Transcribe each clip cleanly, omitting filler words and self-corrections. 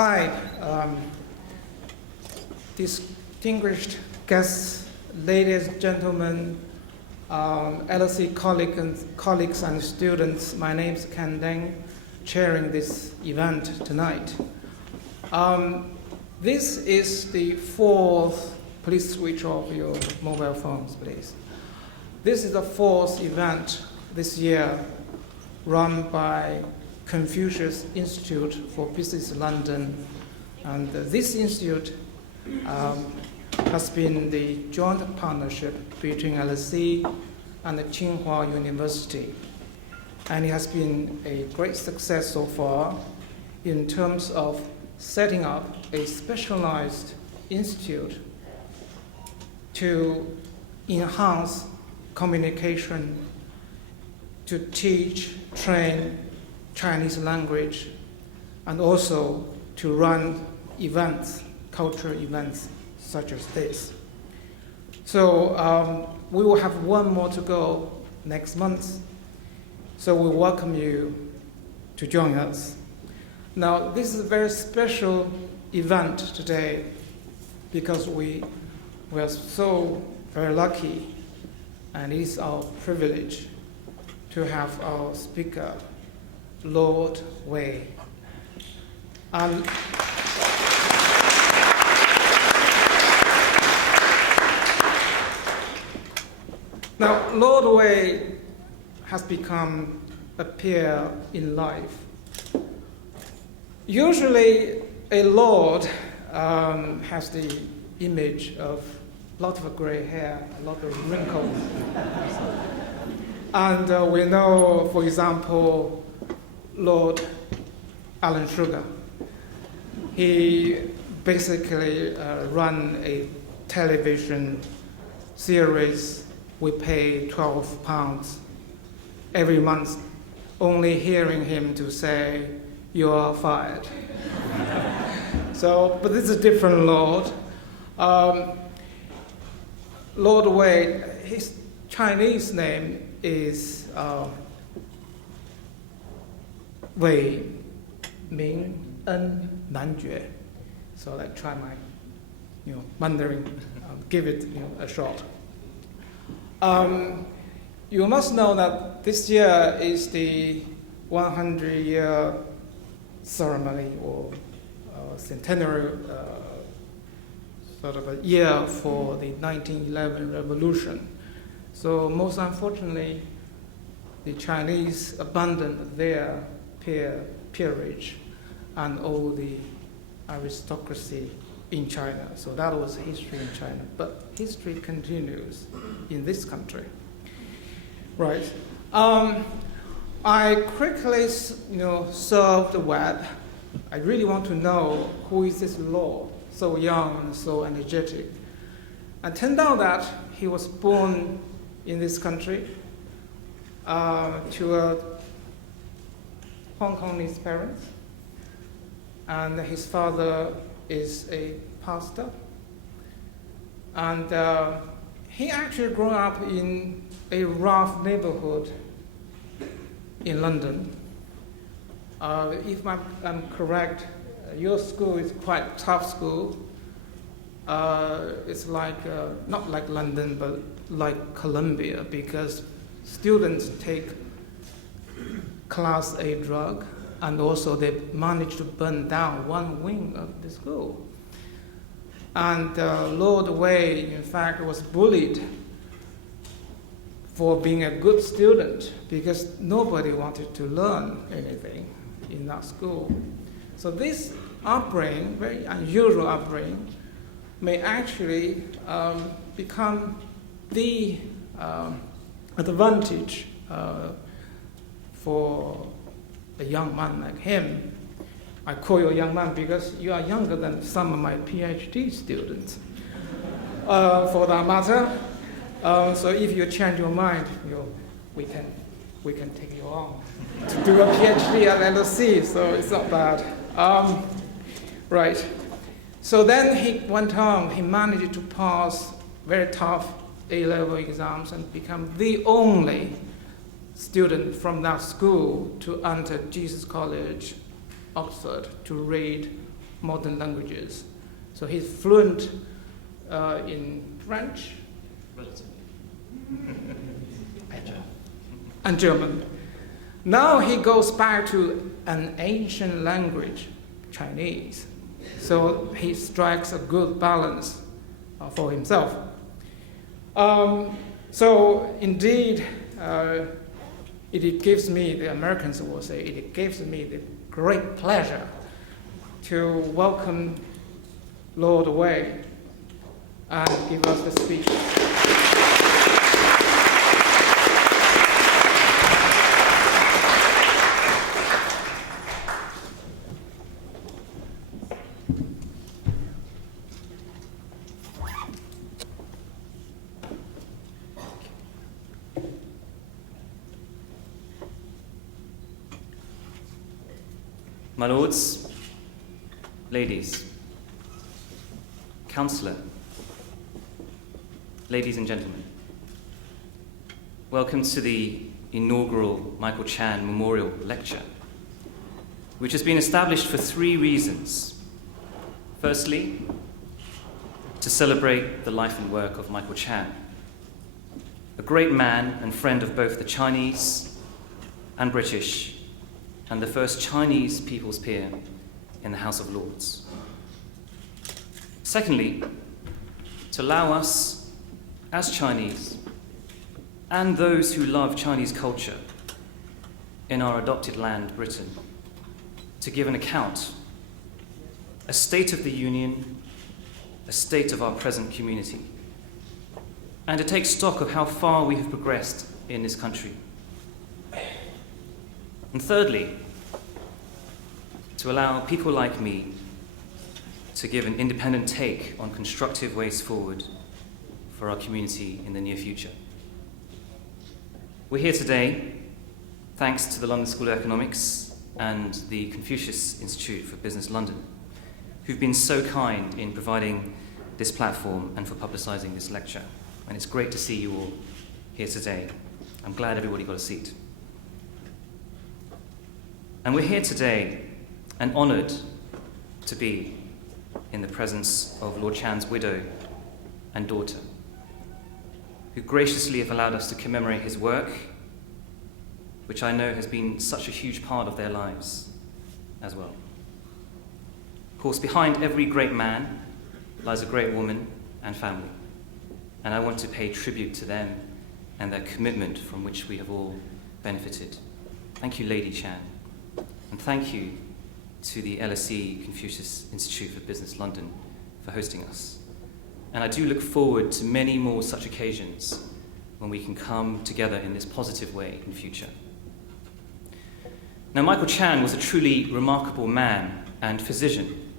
Hi, distinguished guests, ladies and gentlemen, LSE colleagues and students. My name is Deng, chairing this event tonight. This is the fourth, please switch off your mobile phones, please. This is the fourth event this year run by Confucius Institute for Business London. And this institute has been the joint partnership between LSE and the Tsinghua University. And it has been a great success so far in terms of setting up a specialized institute to enhance communication, to teach, train Chinese language, and also to run events, cultural events such as this. So we will have one more to go next month. So we welcome you to join us. Now, this is a very special event today because we are so very lucky, and it is our privilege to have our speaker, Lord Wei. Now, Lord Wei has become a peer in life. Usually, a lord has the image of a lot of gray hair, a lot of wrinkles. And we know, for example, Lord Alan Sugar. He basically ran a television series. We pay £12 every month, only hearing him to say, "You are fired." So, but this is a different Lord. Lord Wei, his Chinese name is Wei Ming En Nanjue. So let's try my, Mandarin, give it a shot. You must know that this year is the 100-year ceremony or centenary sort of a year for the 1911 revolution. So most unfortunately, the Chinese abandoned their peerage and all the aristocracy in China. So that was history in China. But history continues in this country. Right. I quickly, surfed the web. I really want to know who is this Lord, so young and so energetic. And turned out that he was born in this country to a Hong Kongese parents, and his father is a pastor, and he actually grew up in a rough neighborhood in London. If I'm correct, your school is quite a tough school. It's like, not like London, but like Columbia, because students take Class A drug, and also they managed to burn down one wing of the school. And Lord Wei, in fact, was bullied for being a good student because nobody wanted to learn anything in that school. So this upbringing, very unusual upbringing, may actually become the advantage for a young man like him. I call you a young man because you are younger than some of my PhD students, for that matter. So if you change your mind, we can take you on to do a PhD at LSE, so it's not bad. Right. So then he went on, he managed to pass very tough A-level exams and become the only student from that school to enter Jesus College, Oxford, to read modern languages. So he's fluent in French and German. Now he goes back to an ancient language, Chinese. So he strikes a good balance for himself. So indeed, it gives me, the Americans will say, it gives me the great pleasure to welcome Lord Wei and give us the speech. My lords, ladies, Councillor, ladies and gentlemen, welcome to the inaugural Michael Chan Memorial Lecture, which has been established for 3 reasons. Firstly, to celebrate the life and work of Michael Chan, a great man and friend of both the Chinese and British, and the first Chinese people's peer in the House of Lords. Secondly, to allow us, as Chinese, and those who love Chinese culture in our adopted land, Britain, to give an account, a state of the Union, a state of our present community, and to take stock of how far we have progressed in this country. And thirdly, to allow people like me to give an independent take on constructive ways forward for our community in the near future. We're here today thanks to the London School of Economics and the Confucius Institute for Business London, who've been so kind in providing this platform and for publicising this lecture. And it's great to see you all here today. I'm glad everybody got a seat. And we're here today and honoured to be in the presence of Lord Chan's widow and daughter, who graciously have allowed us to commemorate his work, which I know has been such a huge part of their lives as well. Of course, behind every great man lies a great woman and family, and I want to pay tribute to them and their commitment from which we have all benefited. Thank you, Lady Chan. And thank you to the LSE Confucius Institute for Business London for hosting us. And I do look forward to many more such occasions when we can come together in this positive way in future. Now, Michael Chan was a truly remarkable man and physician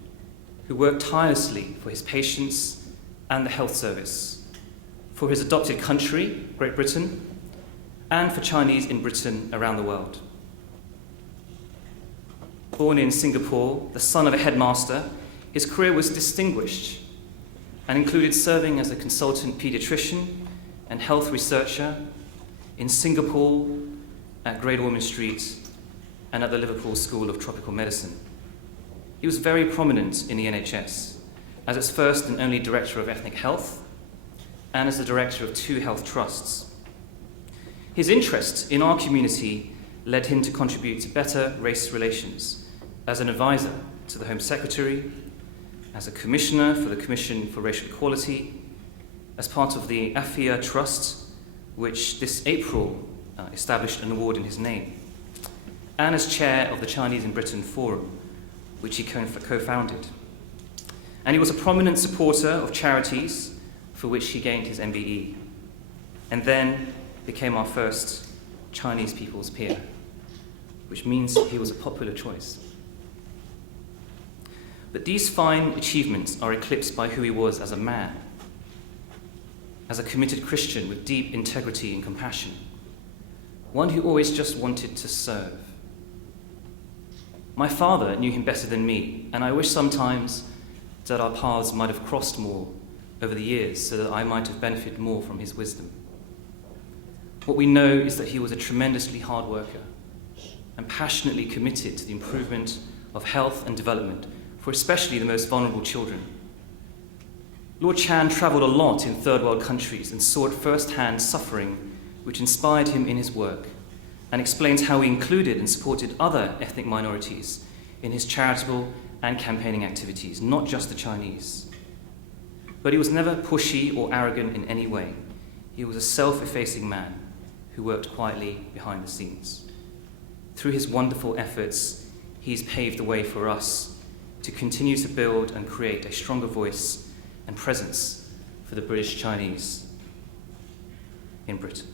who worked tirelessly for his patients and the health service, for his adopted country, Great Britain, and for Chinese in Britain around the world. Born in Singapore, the son of a headmaster, his career was distinguished and included serving as a consultant paediatrician and health researcher in Singapore, at Great Ormond Street, and at the Liverpool School of Tropical Medicine. He was very prominent in the NHS as its first and only Director of Ethnic Health and as the Director of 2 health trusts. His interest in our community led him to contribute to better race relations as an advisor to the Home Secretary, as a commissioner for the Commission for Racial Equality, as part of the Afia Trust, which this April established an award in his name, and as chair of the Chinese in Britain Forum, which he co-founded. And he was a prominent supporter of charities for which he gained his MBE, and then became our first Chinese people's peer, which means he was a popular choice. But these fine achievements are eclipsed by who he was as a man, as a committed Christian with deep integrity and compassion, one who always just wanted to serve. My father knew him better than me, and I wish sometimes that our paths might have crossed more over the years so that I might have benefited more from his wisdom. What we know is that he was a tremendously hard worker and passionately committed to the improvement of health and development for for especially the most vulnerable children. Lord Chan travelled a lot in third world countries and saw at first-hand suffering which inspired him in his work, and explains how he included and supported other ethnic minorities in his charitable and campaigning activities, not just the Chinese. But he was never pushy or arrogant in any way. He was a self-effacing man who worked quietly behind the scenes. Through his wonderful efforts, he's paved the way for us to continue to build and create a stronger voice and presence for the British Chinese in Britain.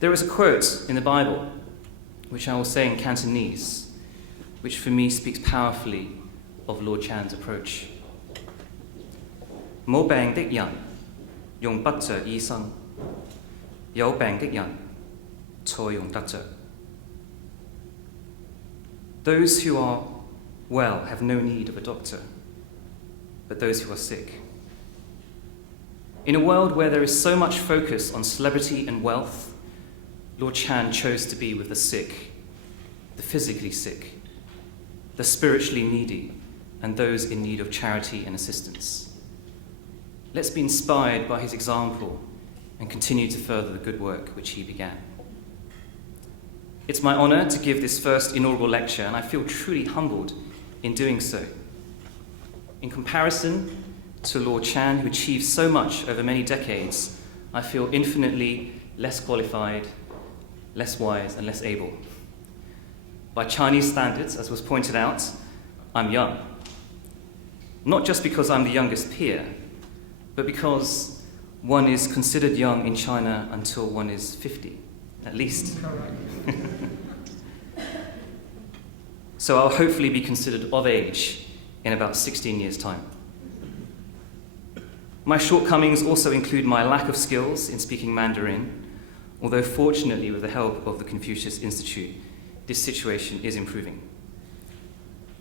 There is a quote in the Bible, which I will say in Cantonese, which for me speaks powerfully of Lord Chan's approach.冇病的人用不着醫生，有病的人才用得着。Those who are well have no need of a doctor, but those who are sick. In a world where there is so much focus on celebrity and wealth, Lord Chan chose to be with the sick, the physically sick, the spiritually needy, and those in need of charity and assistance. Let's be inspired by his example and continue to further the good work which he began. It's my honour to give this first inaugural lecture, and I feel truly humbled in doing so. In comparison to Lord Chan, who achieved so much over many decades, I feel infinitely less qualified, less wise, and less able. By Chinese standards, as was pointed out, I'm young. Not just because I'm the youngest peer, but because one is considered young in China until one is 50, at least. So I'll hopefully be considered of age in about 16 years' time. My shortcomings also include my lack of skills in speaking Mandarin, although fortunately with the help of the Confucius Institute, this situation is improving.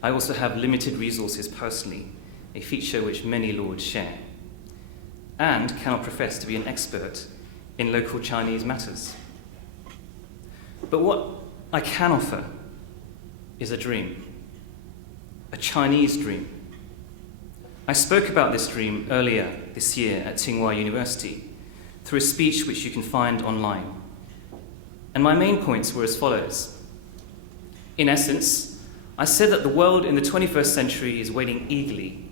I also have limited resources personally, a feature which many lords share, and cannot profess to be an expert in local Chinese matters. But what I can offer is a dream, a Chinese dream. I spoke about this dream earlier this year at Tsinghua University through a speech which you can find online. And my main points were as follows. In essence, I said that the world in the 21st century is waiting eagerly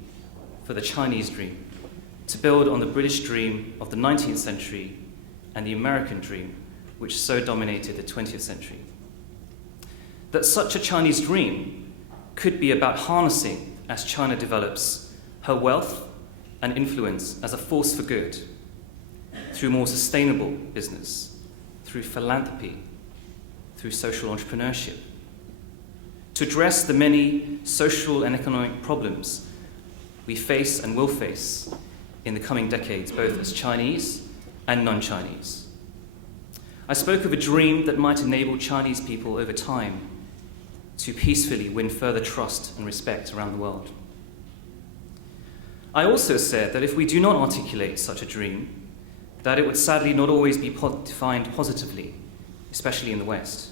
for the Chinese dream, to build on the British dream of the 19th century and the American dream, which so dominated the 20th century. That such a Chinese dream could be about harnessing, as China develops, her wealth and influence as a force for good, through more sustainable business, through philanthropy, through social entrepreneurship, to address the many social and economic problems we face and will face in the coming decades, both as Chinese and non-Chinese. I spoke of a dream that might enable Chinese people over time to peacefully win further trust and respect around the world. I also said that if we do not articulate such a dream, that it would sadly not always be defined positively, especially in the West.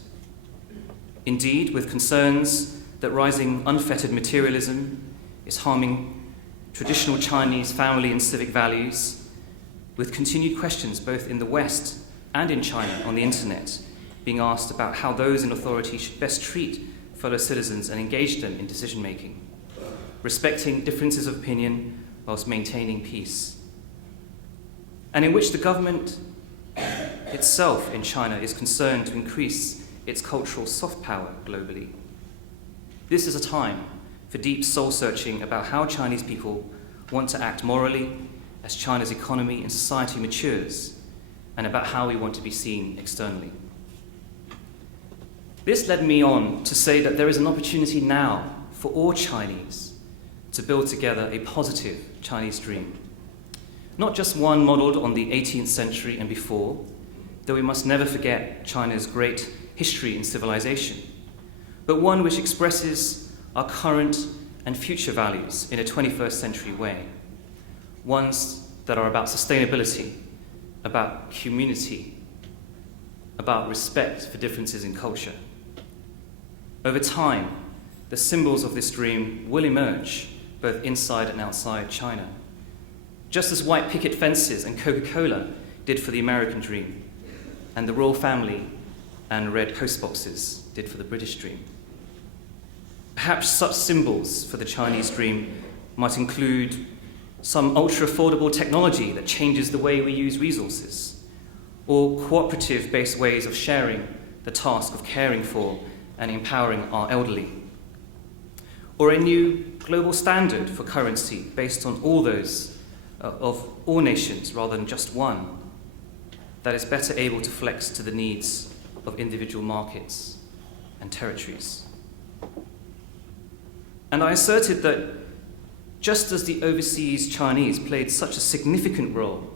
Indeed, with concerns that rising unfettered materialism is harming traditional Chinese family and civic values, with continued questions both in the West and in China on the internet being asked about how those in authority should best treat fellow citizens and engage them in decision-making, respecting differences of opinion whilst maintaining peace, and in which the government itself in China is concerned to increase its cultural soft power globally. This is a time for deep soul-searching about how Chinese people want to act morally as China's economy and society matures, and about how we want to be seen externally. This led me on to say that there is an opportunity now for all Chinese to build together a positive Chinese dream. Not just one modelled on the 18th century and before, though we must never forget China's great history and civilization, but one which expresses our current and future values in a 21st century way, ones that are about sustainability, about community, about respect for differences in culture. Over time, the symbols of this dream will emerge both inside and outside China, just as white picket fences and Coca-Cola did for the American dream, and the royal family and red postboxes did for the British dream. Perhaps such symbols for the Chinese dream might include some ultra-affordable technology that changes the way we use resources, or cooperative-based ways of sharing the task of caring for and empowering our elderly, or a new global standard for currency based on all those of all nations rather than just one, that is better able to flex to the needs of individual markets and territories. And I asserted that just as the overseas Chinese played such a significant role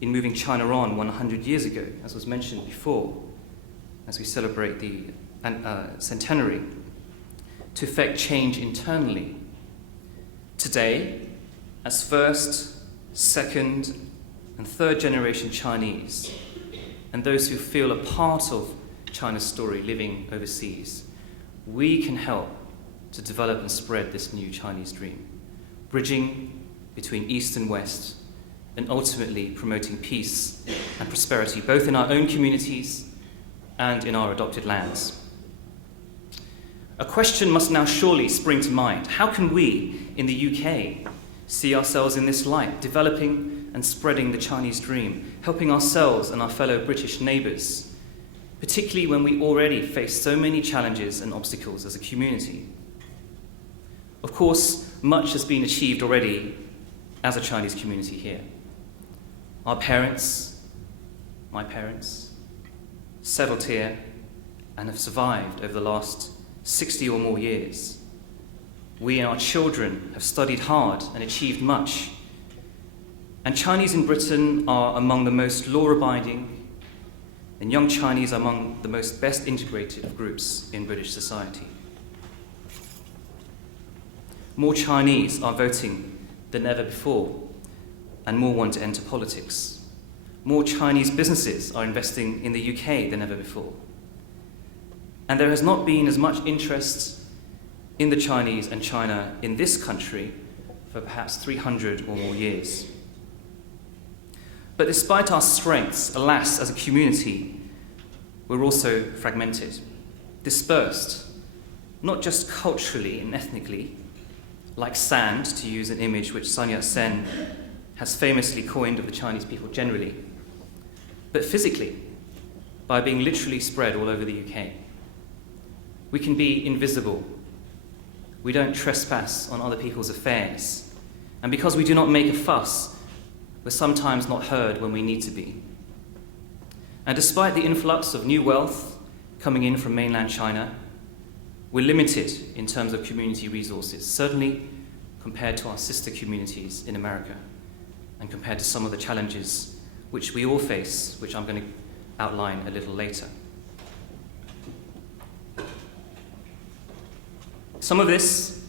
in moving China on 100 years ago, as was mentioned before, as we celebrate the centenary, to effect change internally, today, as first, second, and third generation Chinese, and those who feel a part of China's story living overseas, we can help to develop and spread this new Chinese dream, bridging between East and West, and ultimately promoting peace and prosperity, both in our own communities and in our adopted lands. A question must now surely spring to mind. How can we, in the UK, see ourselves in this light, developing and spreading the Chinese dream, helping ourselves and our fellow British neighbours, particularly when we already face so many challenges and obstacles as a community? Of course, much has been achieved already as a Chinese community here. Our parents, my parents, settled here and have survived over the last 60 or more years. We and our children have studied hard and achieved much. And Chinese in Britain are among the most law-abiding, and young Chinese are among the most best integrated of groups in British society. More Chinese are voting than ever before, and more want to enter politics. More Chinese businesses are investing in the UK than ever before. And there has not been as much interest in the Chinese and China in this country for perhaps 300 or more years. But despite our strengths, alas, as a community, we're also fragmented, dispersed, not just culturally and ethnically, like sand, to use an image which Sun Yat-sen has famously coined of the Chinese people generally, but physically, by being literally spread all over the UK. We can be invisible. We don't trespass on other people's affairs. And because we do not make a fuss, we're sometimes not heard when we need to be. And despite the influx of new wealth coming in from mainland China, we're limited in terms of community resources, certainly compared to our sister communities in America and compared to some of the challenges which we all face, which I'm going to outline a little later. Some of this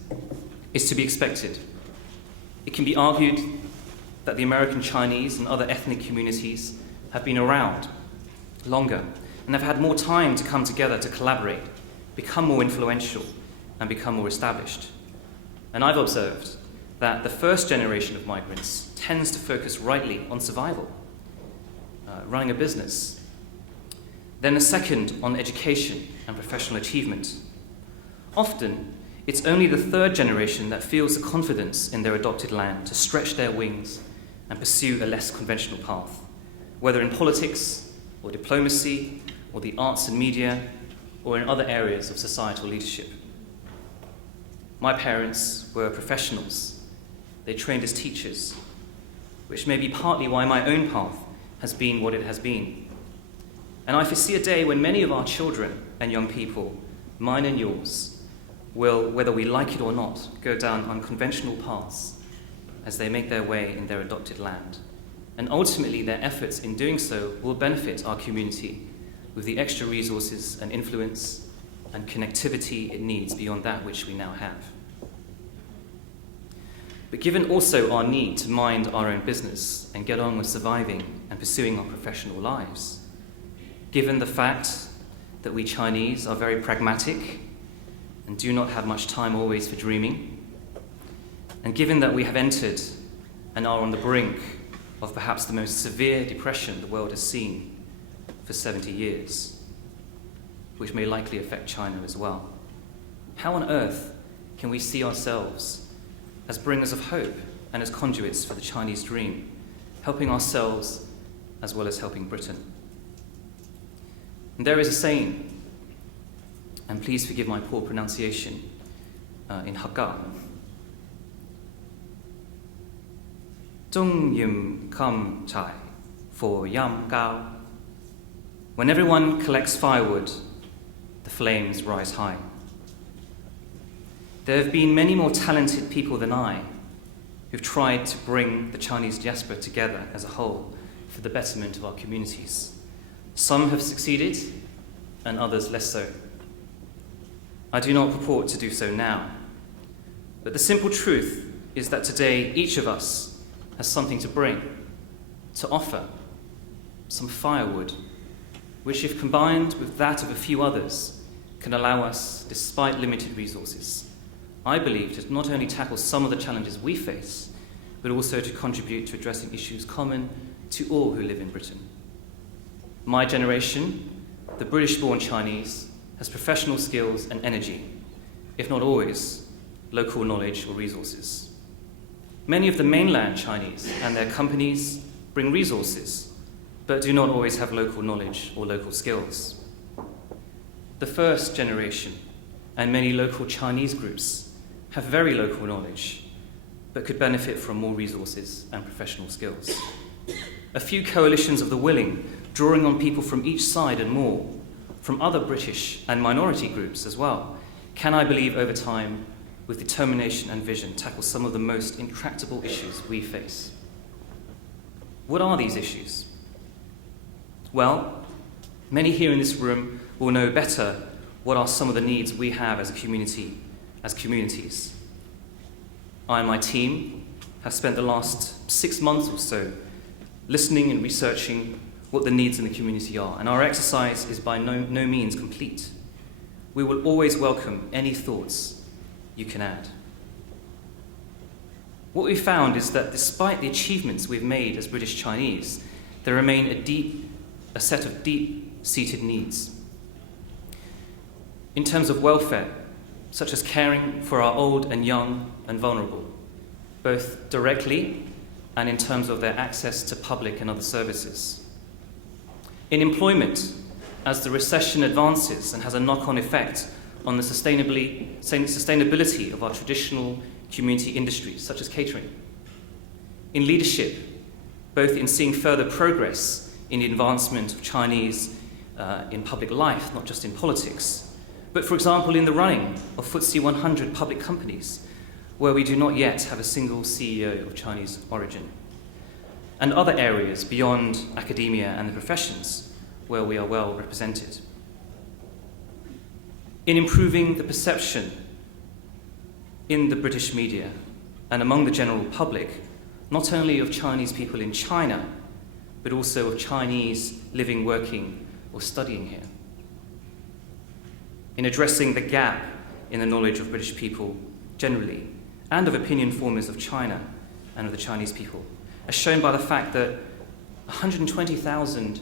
is to be expected. It can be argued that the American Chinese and other ethnic communities have been around longer and have had more time to come together to collaborate, become more influential, and become more established. And I've observed that the first generation of migrants tends to focus rightly on survival, running a business. Then the second on education and professional achievement. Often, it's only the third generation that feels the confidence in their adopted land to stretch their wings and pursue a less conventional path, whether in politics or diplomacy or the arts and media or in other areas of societal leadership. My parents were professionals. They trained as teachers, which may be partly why my own path has been what it has been. And I foresee a day when many of our children and young people, mine and yours, will, whether we like it or not, go down unconventional paths as they make their way in their adopted land. And ultimately, their efforts in doing so will benefit our community with the extra resources and influence and connectivity it needs beyond that which we now have. But given also our need to mind our own business and get on with surviving and pursuing our professional lives, given the fact that we Chinese are very pragmatic and do not have much time always for dreaming. And given that we have entered and are on the brink of perhaps the most severe depression the world has seen for 70 years, which may likely affect China as well, how on earth can we see ourselves as bringers of hope and as conduits for the Chinese dream, helping ourselves as well as helping Britain? And there is a saying, and please forgive my poor pronunciation, in Hakka. 中音 come chai for yam gao. When everyone collects firewood, the flames rise high. There have been many more talented people than I who've tried to bring the Chinese diaspora together as a whole for the betterment of our communities. Some have succeeded, and others less so. I do not purport to do so now, but the simple truth is that today each of us has something to bring, to offer, some firewood, which if combined with that of a few others, can allow us, despite limited resources, I believe, to not only tackle some of the challenges we face, but also to contribute to addressing issues common to all who live in Britain. My generation, the British-born Chinese, has professional skills and energy, if not always local knowledge or resources. Many of the mainland Chinese and their companies bring resources, but do not always have local knowledge or local skills. The first generation and many local Chinese groups have very local knowledge, but could benefit from more resources and professional skills. A few coalitions of the willing, drawing on people from each side and more, from other British and minority groups as well, can, I believe, over time, with determination and vision, tackle some of the most intractable issues we face. What are these issues? Well, many here in this room will know better what are some of the needs we have as a community, as communities. I and my team have spent the last 6 months or so listening and researching what the needs in the community are, and our exercise is by no means complete. We will always welcome any thoughts you can add. What we found is that despite the achievements we've made as British Chinese, there remain a set of deep-seated needs. In terms of welfare, such as caring for our old and young and vulnerable, both directly and in terms of their access to public and other services. In employment, as the recession advances and has a knock-on effect on the sustainability of our traditional community industries, such as catering. In leadership, both in seeing further progress in the advancement of Chinese in public life, not just in politics, but, for example, in the running of FTSE 100 public companies, where we do not yet have a single CEO of Chinese origin, and other areas beyond academia and the professions, where we are well represented. In improving the perception in the British media and among the general public, not only of Chinese people in China, but also of Chinese living, working, or studying here. In addressing the gap in the knowledge of British people generally, and of opinion formers of China and of the Chinese people, as shown by the fact that 120,000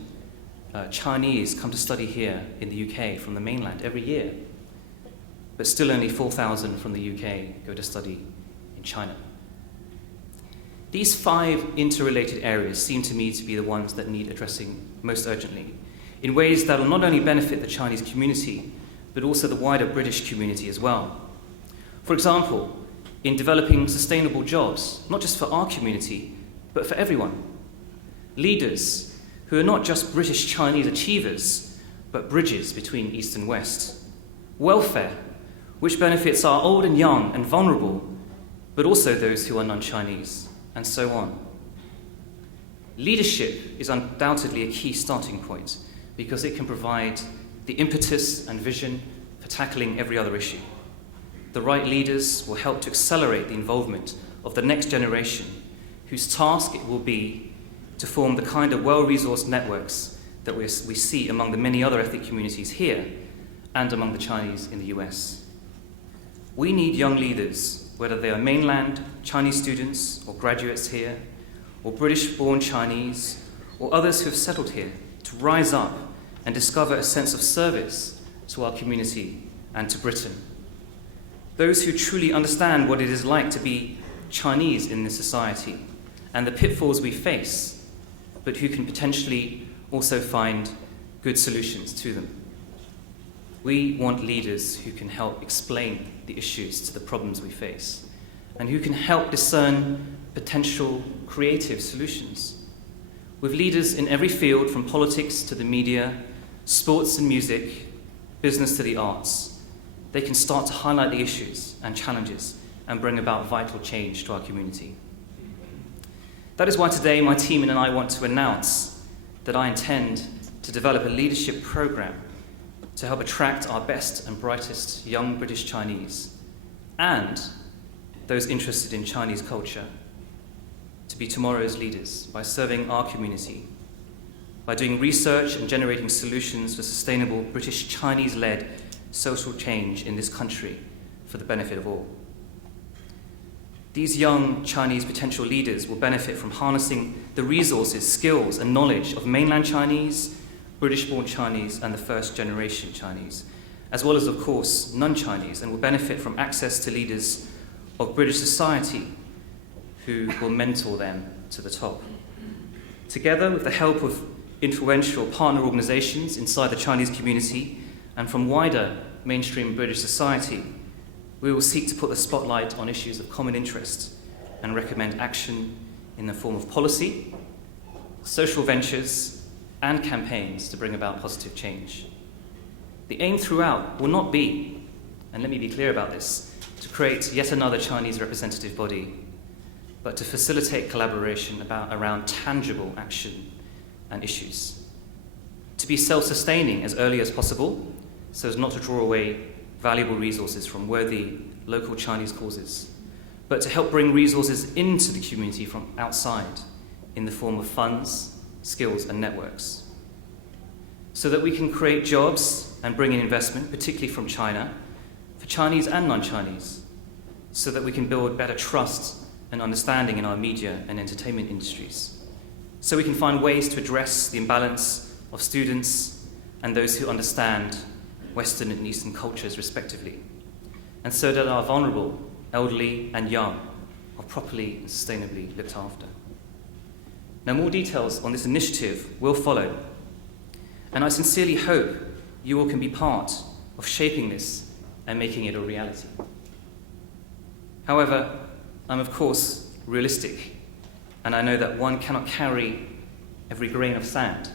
Chinese come to study here in the UK from the mainland every year, but still only 4,000 from the UK go to study in China. These 5 interrelated areas seem to me to be the ones that need addressing most urgently, in ways that will not only benefit the Chinese community, but also the wider British community as well. For example, in developing sustainable jobs, not just for our community, but for everyone. Leaders who are not just British Chinese achievers, but bridges between East and West. Welfare, which benefits our old and young and vulnerable, but also those who are non-Chinese, and so on. Leadership is undoubtedly a key starting point because it can provide the impetus and vision for tackling every other issue. The right leaders will help to accelerate the involvement of the next generation, whose task it will be to form the kind of well-resourced networks that we see among the many other ethnic communities here and among the Chinese in the US. We need young leaders, whether they are mainland Chinese students or graduates here, or British-born Chinese, or others who have settled here, to rise up and discover a sense of service to our community and to Britain. Those who truly understand what it is like to be Chinese in this society and the pitfalls we face, but who can potentially also find good solutions to them. We want leaders who can help explain the issues to the problems we face and who can help discern potential creative solutions. With leaders in every field, from politics to the media, sports and music, business to the arts, they can start to highlight the issues and challenges and bring about vital change to our community. That is why today my team and I want to announce that I intend to develop a leadership program to help attract our best and brightest young British Chinese and those interested in Chinese culture to be tomorrow's leaders by serving our community, by doing research and generating solutions for sustainable British Chinese-led social change in this country for the benefit of all. These young Chinese potential leaders will benefit from harnessing the resources, skills, and knowledge of mainland Chinese, British-born Chinese, and the first-generation Chinese, as well as, of course, non-Chinese, and will benefit from access to leaders of British society who will mentor them to the top. Together, with the help of influential partner organizations inside the Chinese community and from wider mainstream British society, we will seek to put the spotlight on issues of common interest and recommend action in the form of policy, social ventures, and campaigns to bring about positive change. The aim throughout will not be, and let me be clear about this, to create yet another Chinese representative body, but to facilitate collaboration around tangible action and issues. To be self-sustaining as early as possible, so as not to draw away valuable resources from worthy local Chinese causes, but to help bring resources into the community from outside in the form of funds, skills, and networks, so that we can create jobs and bring in investment, particularly from China, for Chinese and non-Chinese, so that we can build better trust and understanding in our media and entertainment industries, so we can find ways to address the imbalance of students and those who understand Western and Eastern cultures respectively, and so that our vulnerable, elderly, and young are properly and sustainably looked after. Now, more details on this initiative will follow, and I sincerely hope you all can be part of shaping this and making it a reality. However, I'm of course realistic, and I know that one cannot carry every grain of sand,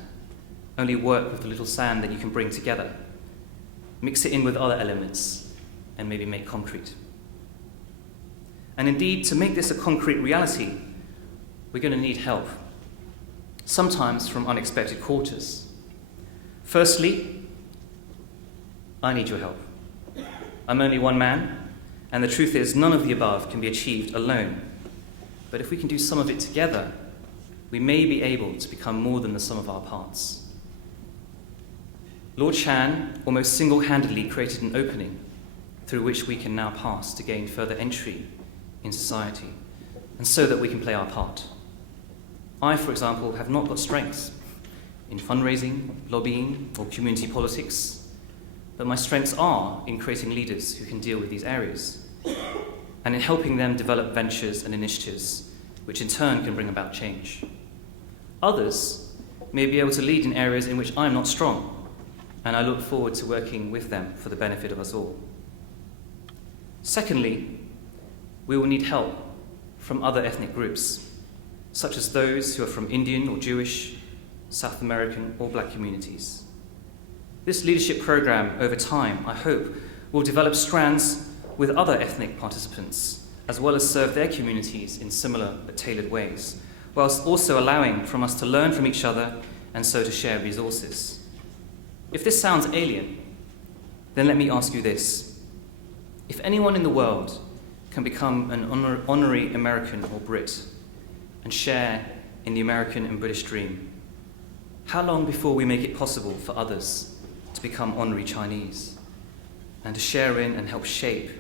only work with the little sand that you can bring together, mix it in with other elements, and maybe make concrete. And indeed, to make this a concrete reality, we're going to need help, sometimes from unexpected quarters. Firstly, I need your help. I'm only one man, and the truth is none of the above can be achieved alone. But if we can do some of it together, we may be able to become more than the sum of our parts. Lord Chan almost single-handedly created an opening through which we can now pass to gain further entry in society, and so that we can play our part. I, for example, have not got strengths in fundraising, lobbying, or community politics, but my strengths are in creating leaders who can deal with these areas, and in helping them develop ventures and initiatives, which in turn can bring about change. Others may be able to lead in areas in which I'm not strong, and I look forward to working with them for the benefit of us all. Secondly, we will need help from other ethnic groups, such as those who are from Indian or Jewish, South American or Black communities. This leadership program, over time, I hope, will develop strands with other ethnic participants, as well as serve their communities in similar but tailored ways, whilst also allowing from us to learn from each other and so to share resources. If this sounds alien, then let me ask you this. If anyone in the world can become an honorary American or Brit and share in the American and British dream, how long before we make it possible for others to become honorary Chinese and to share in and help shape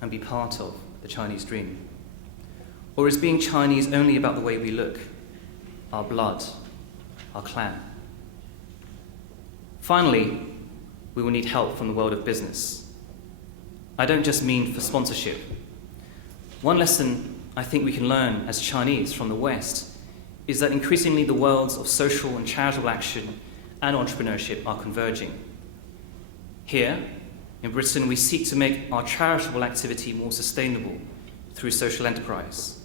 and be part of the Chinese dream? Or is being Chinese only about the way we look, our blood, our clan? Finally, we will need help from the world of business. I don't just mean for sponsorship. One lesson I think we can learn as Chinese from the West is that increasingly the worlds of social and charitable action and entrepreneurship are converging. Here, in Britain, we seek to make our charitable activity more sustainable through social enterprise,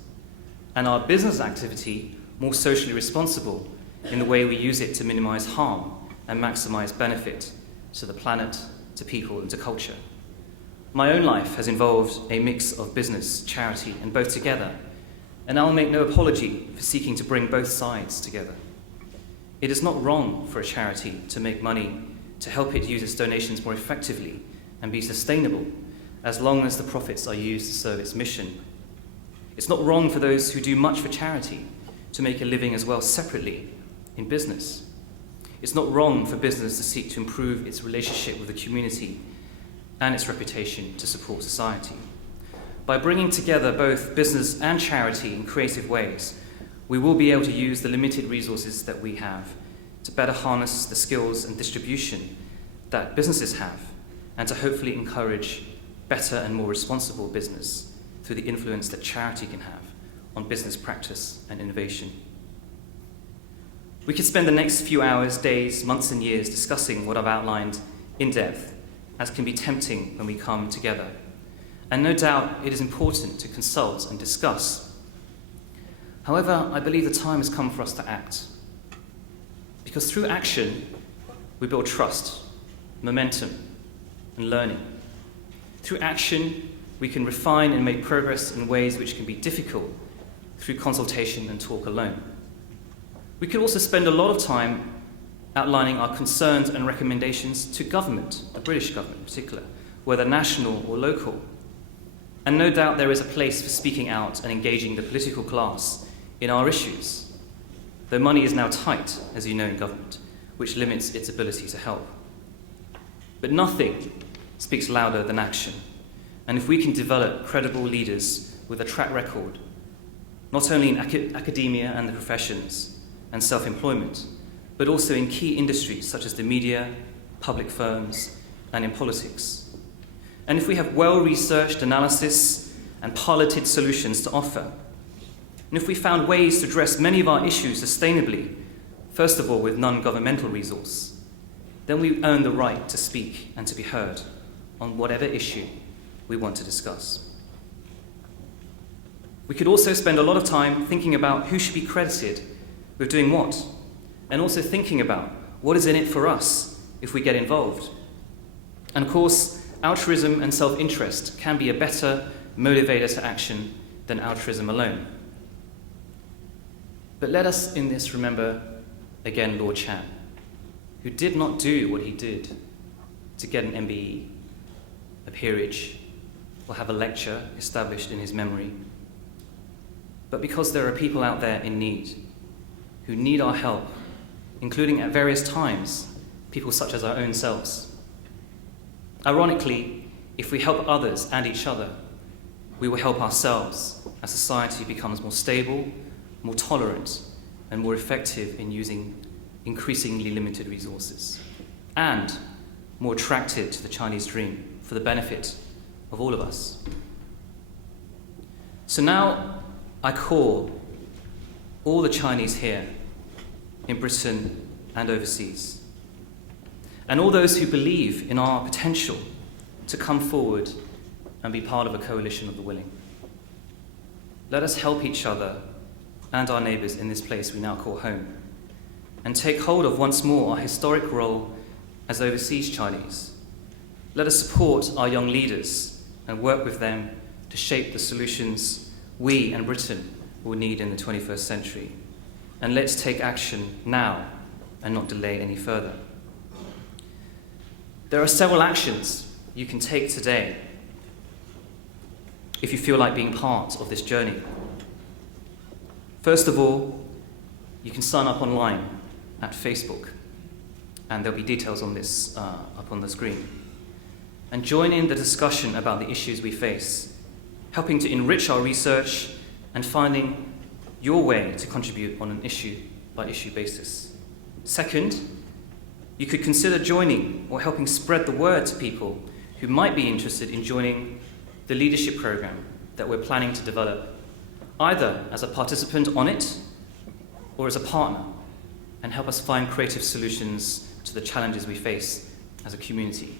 and our business activity more socially responsible in the way we use it to minimize harm and maximize benefit to the planet, to people, and to culture. My own life has involved a mix of business, charity, and both together, and I'll make no apology for seeking to bring both sides together. It is not wrong for a charity to make money to help it use its donations more effectively and be sustainable, as long as the profits are used to serve its mission. It's not wrong for those who do much for charity to make a living as well separately in business. It's not wrong for business to seek to improve its relationship with the community and its reputation to support society. By bringing together both business and charity in creative ways, we will be able to use the limited resources that we have to better harness the skills and distribution that businesses have, and to hopefully encourage better and more responsible business through the influence that charity can have on business practice and innovation. We could spend the next few hours, days, months, and years discussing what I've outlined in depth, as can be tempting when we come together. And no doubt it is important to consult and discuss. However, I believe the time has come for us to act. Because through action, we build trust, momentum, and learning. Through action, we can refine and make progress in ways which can be difficult through consultation and talk alone. We could also spend a lot of time outlining our concerns and recommendations to government, the British government in particular, whether national or local. And no doubt there is a place for speaking out and engaging the political class in our issues, though money is now tight, as you know, in government, which limits its ability to help. But nothing speaks louder than action. And if we can develop credible leaders with a track record, not only in academia and the professions and self-employment, but also in key industries such as the media, public firms, and in politics. And if we have well-researched analysis and piloted solutions to offer, and if we found ways to address many of our issues sustainably, first of all with non-governmental resource, then we earn the right to speak and to be heard on whatever issue we want to discuss. We could also spend a lot of time thinking about who should be credited with doing what, and also thinking about what is in it for us if we get involved. And of course, altruism and self-interest can be a better motivator to action than altruism alone. But let us in this remember again Lord Chan, who did not do what he did to get an MBE, a peerage, or have a lecture established in his memory, but because there are people out there in need, who need our help, including at various times, people such as our own selves. Ironically, if we help others and each other, we will help ourselves as society becomes more stable, more tolerant, and more effective in using increasingly limited resources, and more attracted to the Chinese dream for the benefit of all of us. So now I call all the Chinese here in Britain and overseas, and all those who believe in our potential to come forward and be part of a coalition of the willing. Let us help each other and our neighbours in this place we now call home, and take hold of once more our historic role as overseas Chinese. Let us support our young leaders and work with them to shape the solutions we and Britain will need in the 21st century. And let's take action now and not delay any further. There are several actions you can take today if you feel like being part of this journey. First of all, you can sign up online at Facebook, and there'll be details on this up on the screen. and join in the discussion about the issues we face, helping to enrich our research and finding your way to contribute on an issue-by-issue basis. Second, you could consider joining or helping spread the word to people who might be interested in joining the leadership program that we're planning to develop, either as a participant on it or as a partner, and help us find creative solutions to the challenges we face as a community.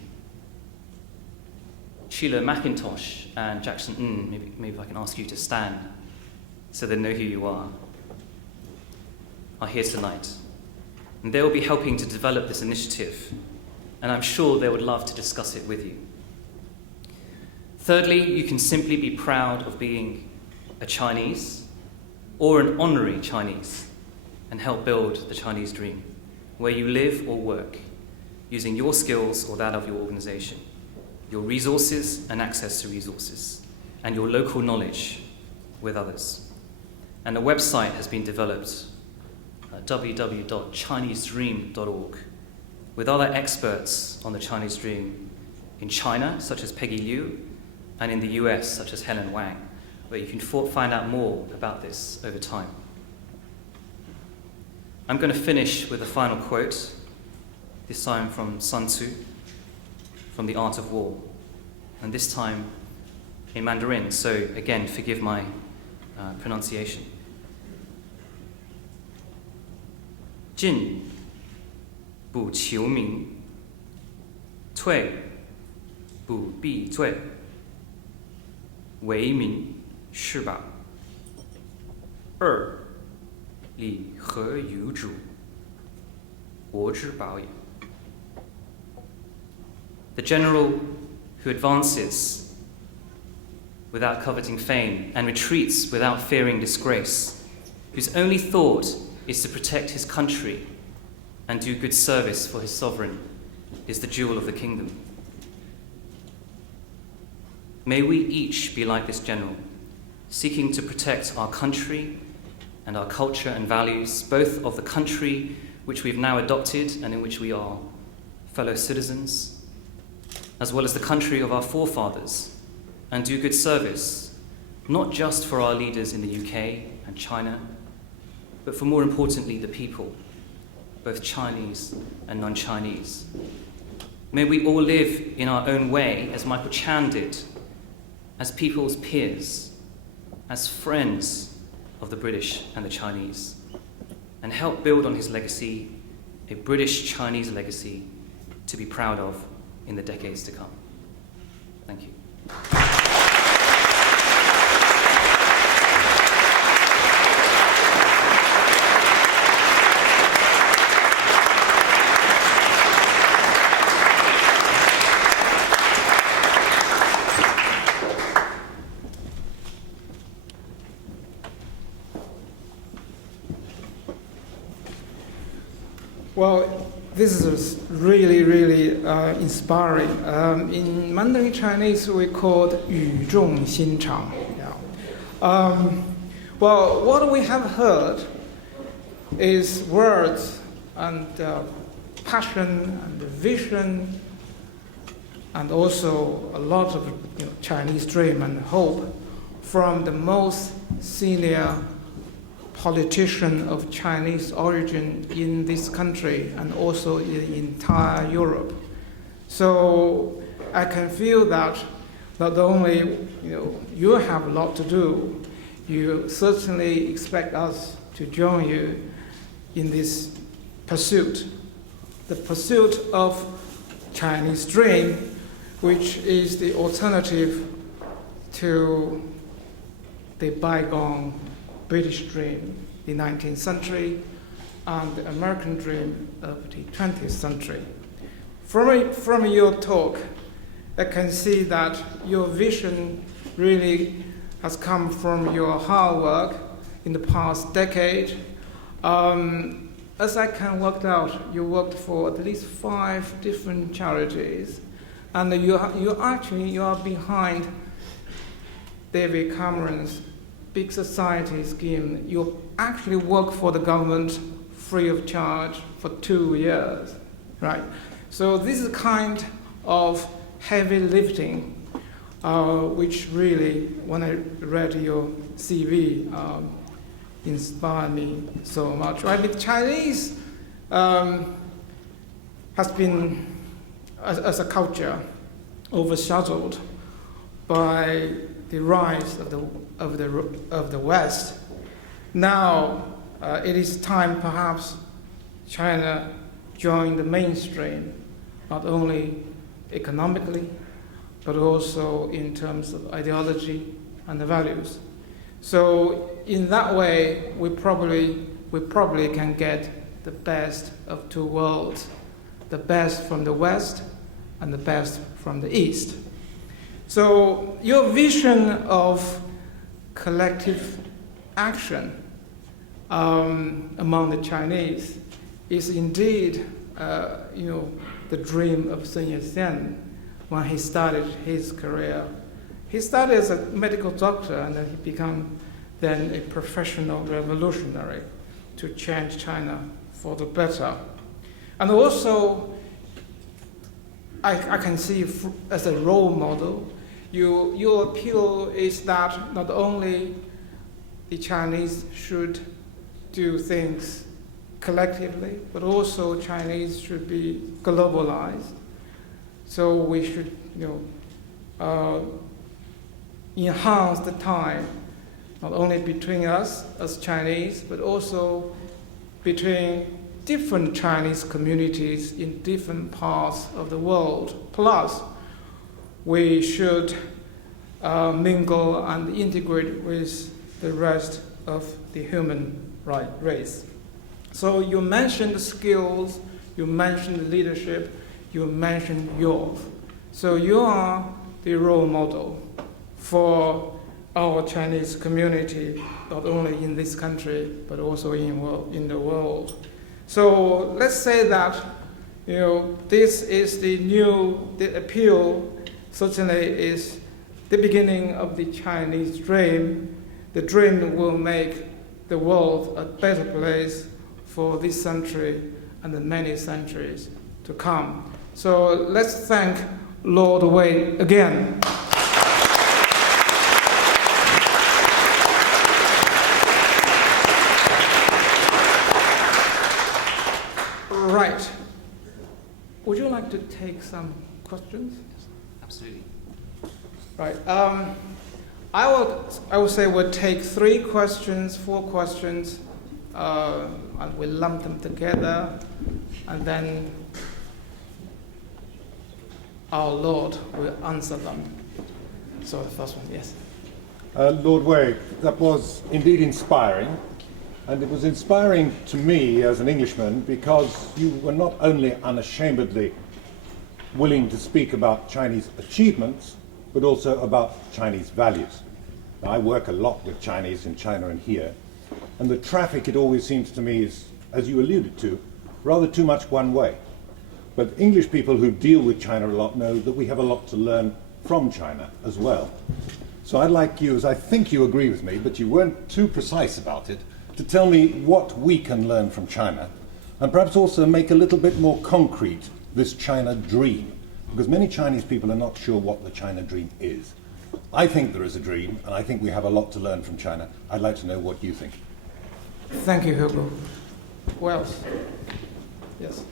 Sheila McIntosh and Jackson, maybe if I can ask you to stand so they know who you are here tonight. And they will be helping to develop this initiative, and I'm sure they would love to discuss it with you. Thirdly, you can simply be proud of being a Chinese or an honorary Chinese and help build the Chinese dream, where you live or work, using your skills or that of your organization, your resources and access to resources, and your local knowledge with others. And a website has been developed, www.chinesedream.org, with other experts on the Chinese dream in China, such as Peggy Liu, and in the US, such as Helen Wang, where you can find out more about this over time. I'm going to finish with a final quote, this time from Sun Tzu, from The Art of War, and this time in Mandarin, so again, forgive my pronunciation. 进不求名，退不避罪，为民是宝。二礼和有主，国之宝也。The general who advances without coveting fame and retreats without fearing disgrace, whose only thought is to protect his country and do good service for his sovereign, is the jewel of the kingdom. May we each be like this general, seeking to protect our country and our culture and values, both of the country which we've now adopted and in which we are fellow citizens, as well as the country of our forefathers, and do good service, not just for our leaders in the UK and China, but for more importantly, the people, both Chinese and non-Chinese. May we all live in our own way, as Michael Chan did, as people's peers, as friends of the British and the Chinese, and help build on his legacy, a British-Chinese legacy to be proud of in the decades to come. Thank you. Well, this is really inspiring. In Mandarin Chinese, we call it 语重心长. Well, what we have heard is words and passion and vision, and also a lot of Chinese dream and hope from the most senior politician of Chinese origin in this country and also in the entire Europe. So I can feel that not only you have a lot to do, you certainly expect us to join you in this pursuit, the pursuit of Chinese dream, which is the alternative to the bygone British dream, the 19th century, and the American dream of the 20th century. From your talk, I can see that your vision really has come from your hard work in the past decade. As I can work out, you worked for at least 5 different charities, and you are behind David Cameron's Big Society scheme. You actually work for the government free of charge for 2 years, right? So this is kind of heavy lifting, which really, when I read your CV, inspired me so much. Right? The Chinese has been, as a culture, overshadowed by the rise of the West. Now it is time, perhaps, China join the mainstream, not only economically, but also in terms of ideology and the values. So in that way, we probably can get the best of two worlds, the best from the West and the best from the East. So your vision of collective action among the Chinese is indeed, the dream of Sun Yat-sen when he started his career. He started as a medical doctor, and then he became then a professional revolutionary to change China for the better. And also, I can see as a role model, your appeal is that not only the Chinese should do things collectively, but also Chinese should be globalized. So we should, enhance the time, not only between us as Chinese, but also between different Chinese communities in different parts of the world. Plus, we should mingle and integrate with the rest of the human race. So you mentioned skills, you mentioned leadership, you mentioned youth. So you are the role model for our Chinese community, not only in this country, but also in the world. So let's say that, this is the appeal certainly is the beginning of the Chinese dream. The dream will make the world a better place for this century and the many centuries to come. So let's thank Lord Wei again. Right. Would you like to take some questions? Absolutely. Right. I would say we'll take 3 questions, 4 questions, and we'll lump them together, and then our Lord will answer them. So the first one, yes. Lord Wei, that was indeed inspiring. And it was inspiring to me as an Englishman because you were not only unashamedly willing to speak about Chinese achievements, but also about Chinese values. Now, I work a lot with Chinese in China and here, and the traffic, it always seems to me, is, as you alluded to, rather too much one way. But English people who deal with China a lot know that we have a lot to learn from China as well. So I'd like you, as I think you agree with me, but you weren't too precise about it, to tell me what we can learn from China, and perhaps also make a little bit more concrete this China dream, because many Chinese people are not sure what the China dream is. I think there is a dream, and I think we have a lot to learn from China. I'd like to know what you think. Thank you, Hugo. Who else? Yes.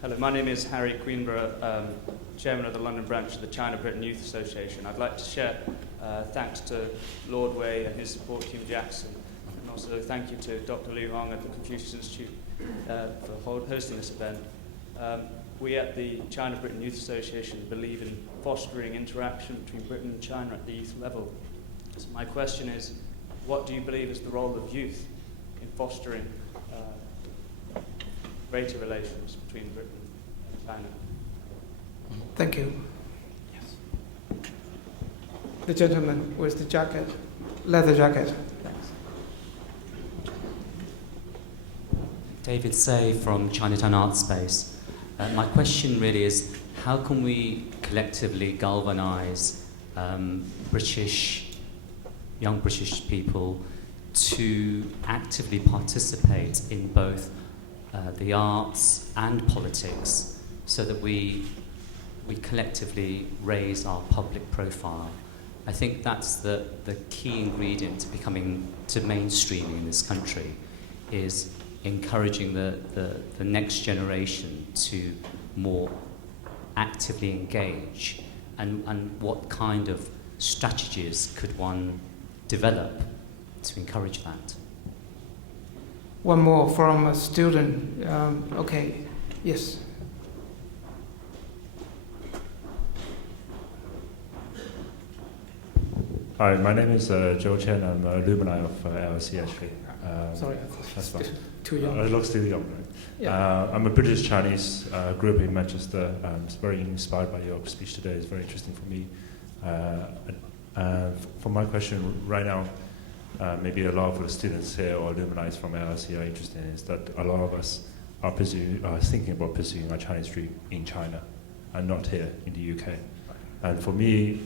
Hello, my name is Harry Queenborough, Chairman of the London branch of the China-Britain Youth Association. I'd like to share thanks to Lord Wei and his support team Jackson, and also thank you to Dr. Liu Hong at the Confucius Institute for hosting this event. We at the China-Britain Youth Association believe in fostering interaction between Britain and China at the youth level. So my question is, what do you believe is the role of youth in fostering greater relations between Britain and China? Thank you. Yes. The gentleman with the jacket, leather jacket. Thanks. David Say from Chinatown Art Space. My question really is, how can we collectively galvanise young British people to actively participate in both the arts and politics, so that we collectively raise our public profile. I think that's the key ingredient to mainstreaming in this country, is encouraging the next generation to more actively engage, and what kind of strategies could one develop to encourage that? One more from a student. Okay, yes. Hi, my name is Joe Chen. I'm an alumni of LSE actually. Sorry, That's fine. too young. I look still young, right? Yeah. I'm a British Chinese, grew up in Manchester. I'm very inspired by your speech today. It's very interesting for me. For my question right now, maybe a lot of the students here or alumni from LSE are interested in, is that a lot of us are thinking about pursuing our Chinese dream in China and not here in the UK. And for me,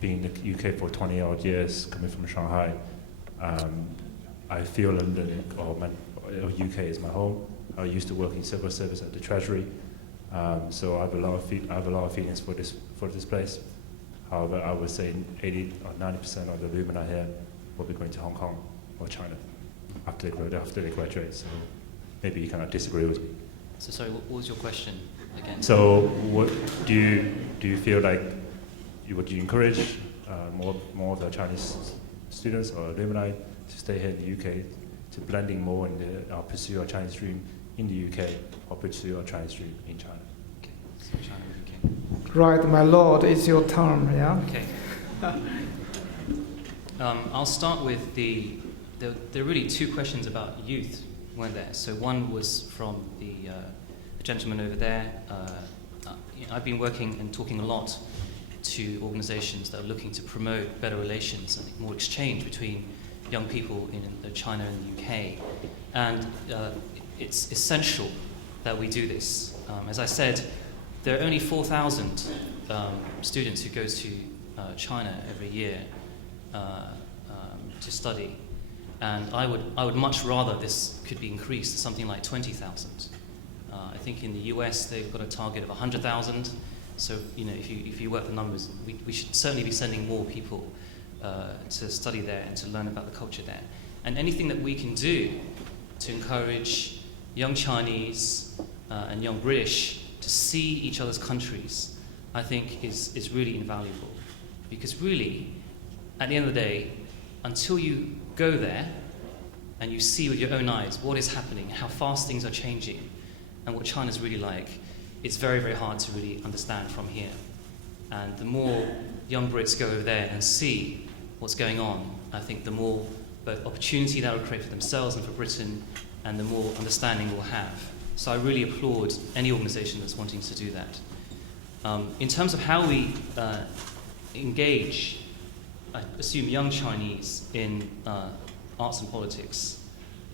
being in the UK for 20 odd years, coming from Shanghai, I feel London or UK is my home. I used to work in civil service at the Treasury, so I have a lot of feelings for this place. However, I would say 80 or 90% of the alumni here will be going to Hong Kong or China after they graduate. So maybe you cannot disagree with me. So sorry, what was your question again? So what do you feel like? Would you encourage more of the Chinese students or alumni to stay here in the UK, to blending more in pursue our Chinese dream in the UK, or pursue our Chinese dream in China? Okay, so China, UK. Right, my lord, it's your turn, yeah? Okay. I'll start with there are really two questions about youth, weren't there? So one was from the gentleman over there. I've been working and talking a lot to organizations that are looking to promote better relations and more exchange between young people in China and the UK. And it's essential that we do this. As I said, there are only 4,000 students who go to China every year to study. And I would much rather this could be increased to something like 20,000. I think in the US they've got a target of 100,000. So if you work the numbers, we should certainly be sending more people to study there and to learn about the culture there. And anything that we can do to encourage young Chinese and young British to see each other's countries, I think is really invaluable. Because really, at the end of the day, until you go there and you see with your own eyes what is happening, how fast things are changing, and what China's really like, it's very, very hard to really understand from here. And the more young Brits go over there and see what's going on, I think the more both opportunity that will create for themselves and for Britain, and the more understanding we'll have. So I really applaud any organisation that's wanting to do that. In terms of how we engage, I assume, young Chinese in arts and politics,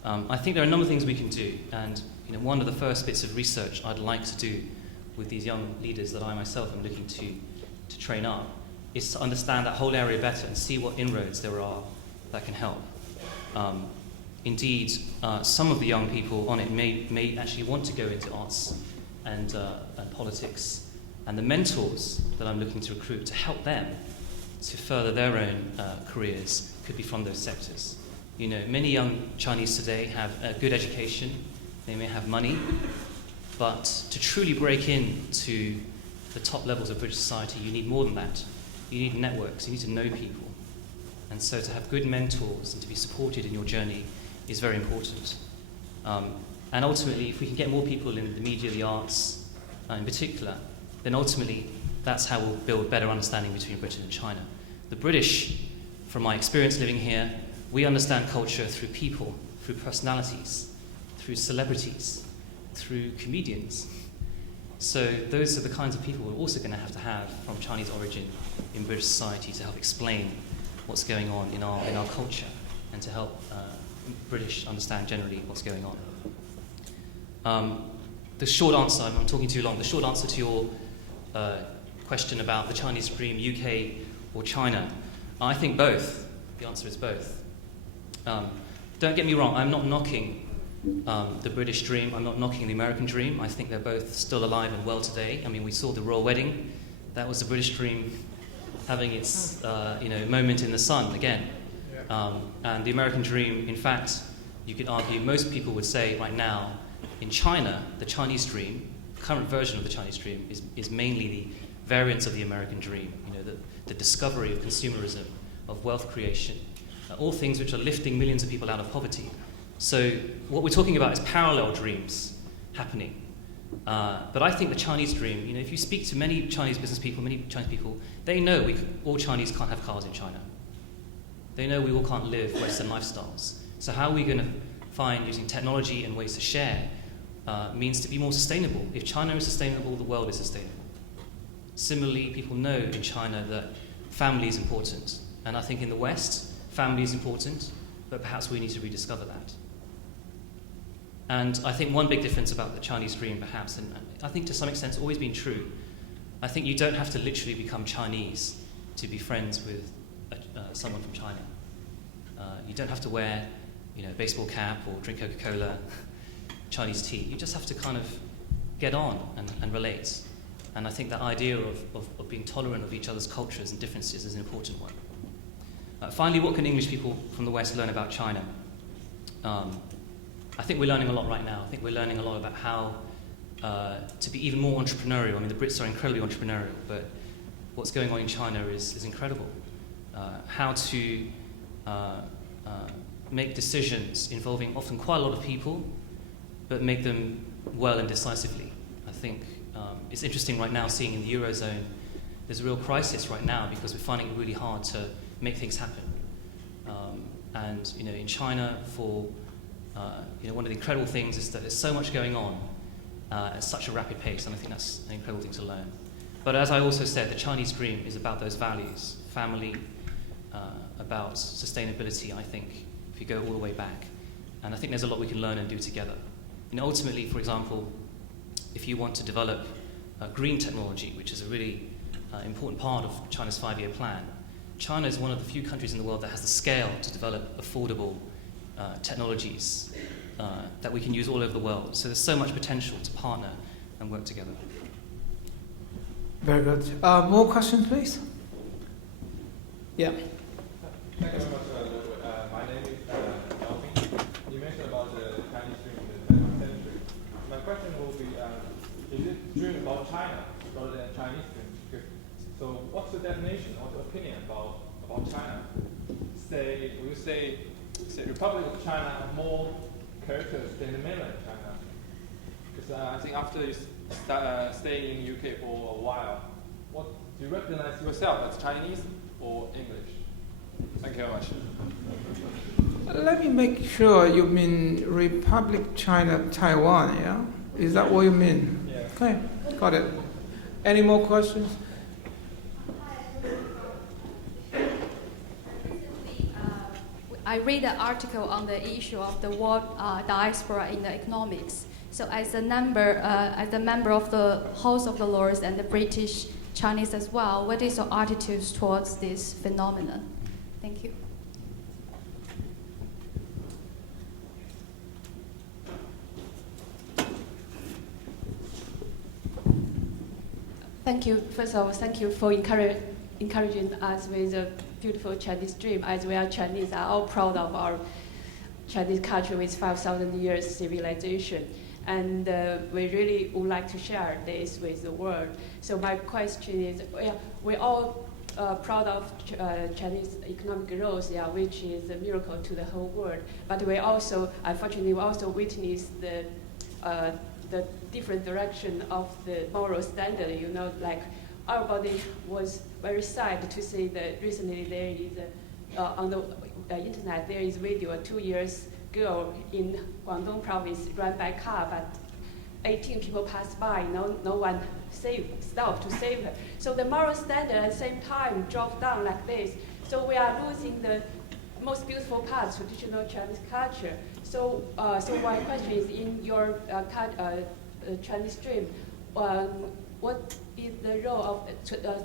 I think there are a number of things we can do. And one of the first bits of research I'd like to do with these young leaders that I myself am looking to train up is to understand that whole area better and see what inroads there are that can help. Indeed, some of the young people on it may actually want to go into arts and politics, and the mentors that I'm looking to recruit to help them to further their own careers could be from those sectors. Many young Chinese today have a good education, they may have money, but to truly break into the top levels of British society, you need more than that. You need networks, you need to know people. And so to have good mentors and to be supported in your journey is very important. And ultimately, if we can get more people in the media, the arts in particular, then ultimately that's how we'll build better understanding between Britain and China. The British, from my experience living here, we understand culture through people, through personalities, through celebrities, through comedians. So those are the kinds of people we're also going to have from Chinese origin in British society to help explain what's going on in our culture and to help British understand generally what's going on. The short answer, I'm talking too long, the short answer to your question about the Chinese dream, UK or China, I think both. The answer is both. Don't get me wrong, I'm not knocking the British dream, I'm not knocking the American dream. I think they're both still alive and well today. I mean, we saw the royal wedding. That was the British dream having its moment in the sun again. And the American dream, in fact, you could argue most people would say right now, in China, the Chinese dream, the current version of the Chinese dream, is mainly the variants of the American dream. The discovery of consumerism, of wealth creation, all things which are lifting millions of people out of poverty. So what we're talking about is parallel dreams happening. But I think the Chinese dream, if you speak to many Chinese business people, many Chinese people, they know all Chinese can't have cars in China. They know we all can't live Western lifestyles. So how are we going to find, using technology and ways to share, means to be more sustainable? If China is sustainable, the world is sustainable. Similarly, people know in China that family is important. And I think in the West, family is important, but perhaps we need to rediscover that. And I think one big difference about the Chinese dream, perhaps, and I think to some extent it's always been true, I think you don't have to literally become Chinese to be friends with someone from China. You don't have to wear a baseball cap or drink Coca-Cola, Chinese tea. You just have to kind of get on and relate. And I think that idea of being tolerant of each other's cultures and differences is an important one. Finally, what can English people from the West learn about China? I think we're learning a lot right now. I think we're learning a lot about how to be even more entrepreneurial. I mean, the Brits are incredibly entrepreneurial, but what's going on in China is incredible. How to make decisions involving often quite a lot of people, but make them well and decisively. I think it's interesting right now seeing in the Eurozone, there's a real crisis right now because we're finding it really hard to make things happen. And in China, one of the incredible things is that there's so much going on at such a rapid pace, and I think that's an incredible thing to learn. But as I also said, the Chinese dream is about those values, family, about sustainability, I think, if you go all the way back. And I think there's a lot we can learn and do together. Ultimately, for example, if you want to develop green technology, which is a really important part of China's 5-year plan, China is one of the few countries in the world that has the scale to develop affordable technologies that we can use all over the world. So there's so much potential to partner and work together. Very good. More questions, please? Yeah. Thank you very much, my name is Alvin. You mentioned about the Chinese dream in the 21st century. My question will be, is it dream about China rather than Chinese dream? So what's the definition, what's the opinion about China? Will you say Republic of China have more characters than the mainland China? Because I think after you staying in UK for a while, what do you recognize yourself as Chinese or English? Thank you very much. Let me make sure you mean Republic China Taiwan, yeah? Is that what you mean? Yeah. Okay, got it. Any more questions? I read an article on the issue of the world diaspora in the economics. So as a member of the House of the Lords and the British Chinese as well, what is your attitude towards this phenomenon? Thank you. Thank you. First of all, thank you for encouraging us with a beautiful Chinese dream. As we are Chinese, are all proud of our Chinese culture with 5,000 years civilization. And we really would like to share this with the world. So my question is, we're all proud of Chinese economic growth, which is a miracle to the whole world. But we also, unfortunately, witness the different direction of the moral standard. Like everybody was very sad to see that recently there is on the internet there is video, a 2-year girl in Guangdong province run by car, but 18 people passed by, no one stopped to save her. So the moral standard at the same time dropped down like this. So we are losing the most beautiful part, traditional Chinese culture. So my question is, in your Chinese dream, what is the role of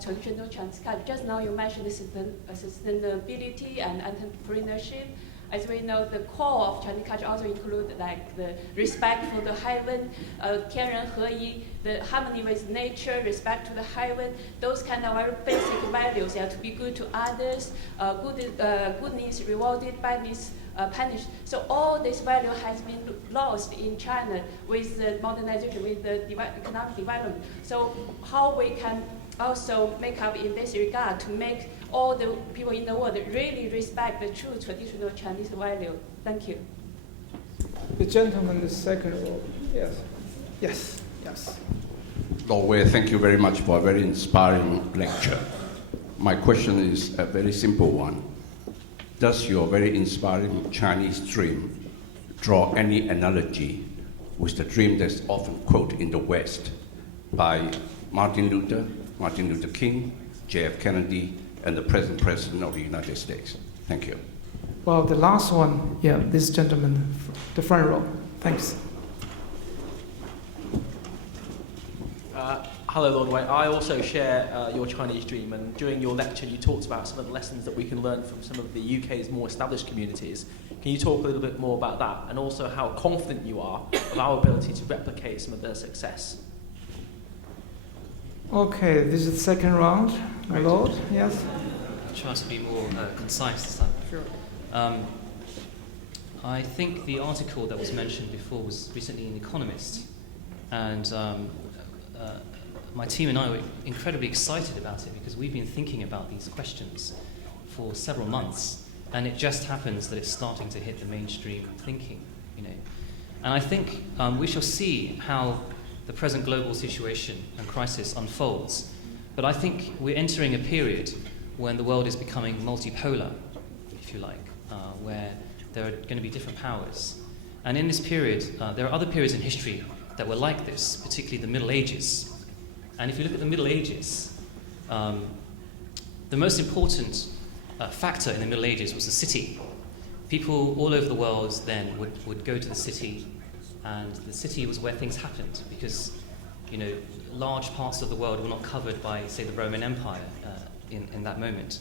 traditional Chinese culture? Just now you mentioned sustainability and entrepreneurship. as we know, the core of Chinese culture also include like the respect for the heaven, 天人合一, the harmony with nature, respect to the heaven. Those kind of very basic values, to be good to others, goodness rewarded, badness punished. So all this value has been lost in China with the modernization, with the economic development. So how we can also make up in this regard to make all the people in the world really respect the true traditional Chinese value. Thank you. The gentleman, the second row. Yes. Yes. Yes. Lord Wei, thank you very much for a very inspiring lecture. My question is a very simple one. Does your very inspiring Chinese dream draw any analogy with the dream that's often quoted in the West by Martin Luther King, J.F. Kennedy, and the present President of the United States? Thank you. Well, the last one, this gentleman, the front row. Thanks. Hello, Lord Wei. I also share your Chinese dream, and during your lecture you talked about some of the lessons that we can learn from some of the UK's more established communities. Can you talk a little bit more about that, and also how confident you are of our ability to replicate some of their success? Okay, this is the second round, my lord. Yes. I'll try to be more concise this time. Sure. I think the article that was mentioned before was recently in The Economist, and my team and I were incredibly excited about it because we've been thinking about these questions for several months, and it just happens that it's starting to hit the mainstream thinking, And I think we shall see how the present global situation and crisis unfolds. But I think we're entering a period when the world is becoming multipolar, if you like, where there are going to be different powers. And in this period, there are other periods in history that were like this, particularly the Middle Ages. And if you look at the Middle Ages, the most important factor in the Middle Ages was the city. People all over the world then would go to the city, and the city was where things happened because, large parts of the world were not covered by, say, the Roman Empire in that moment.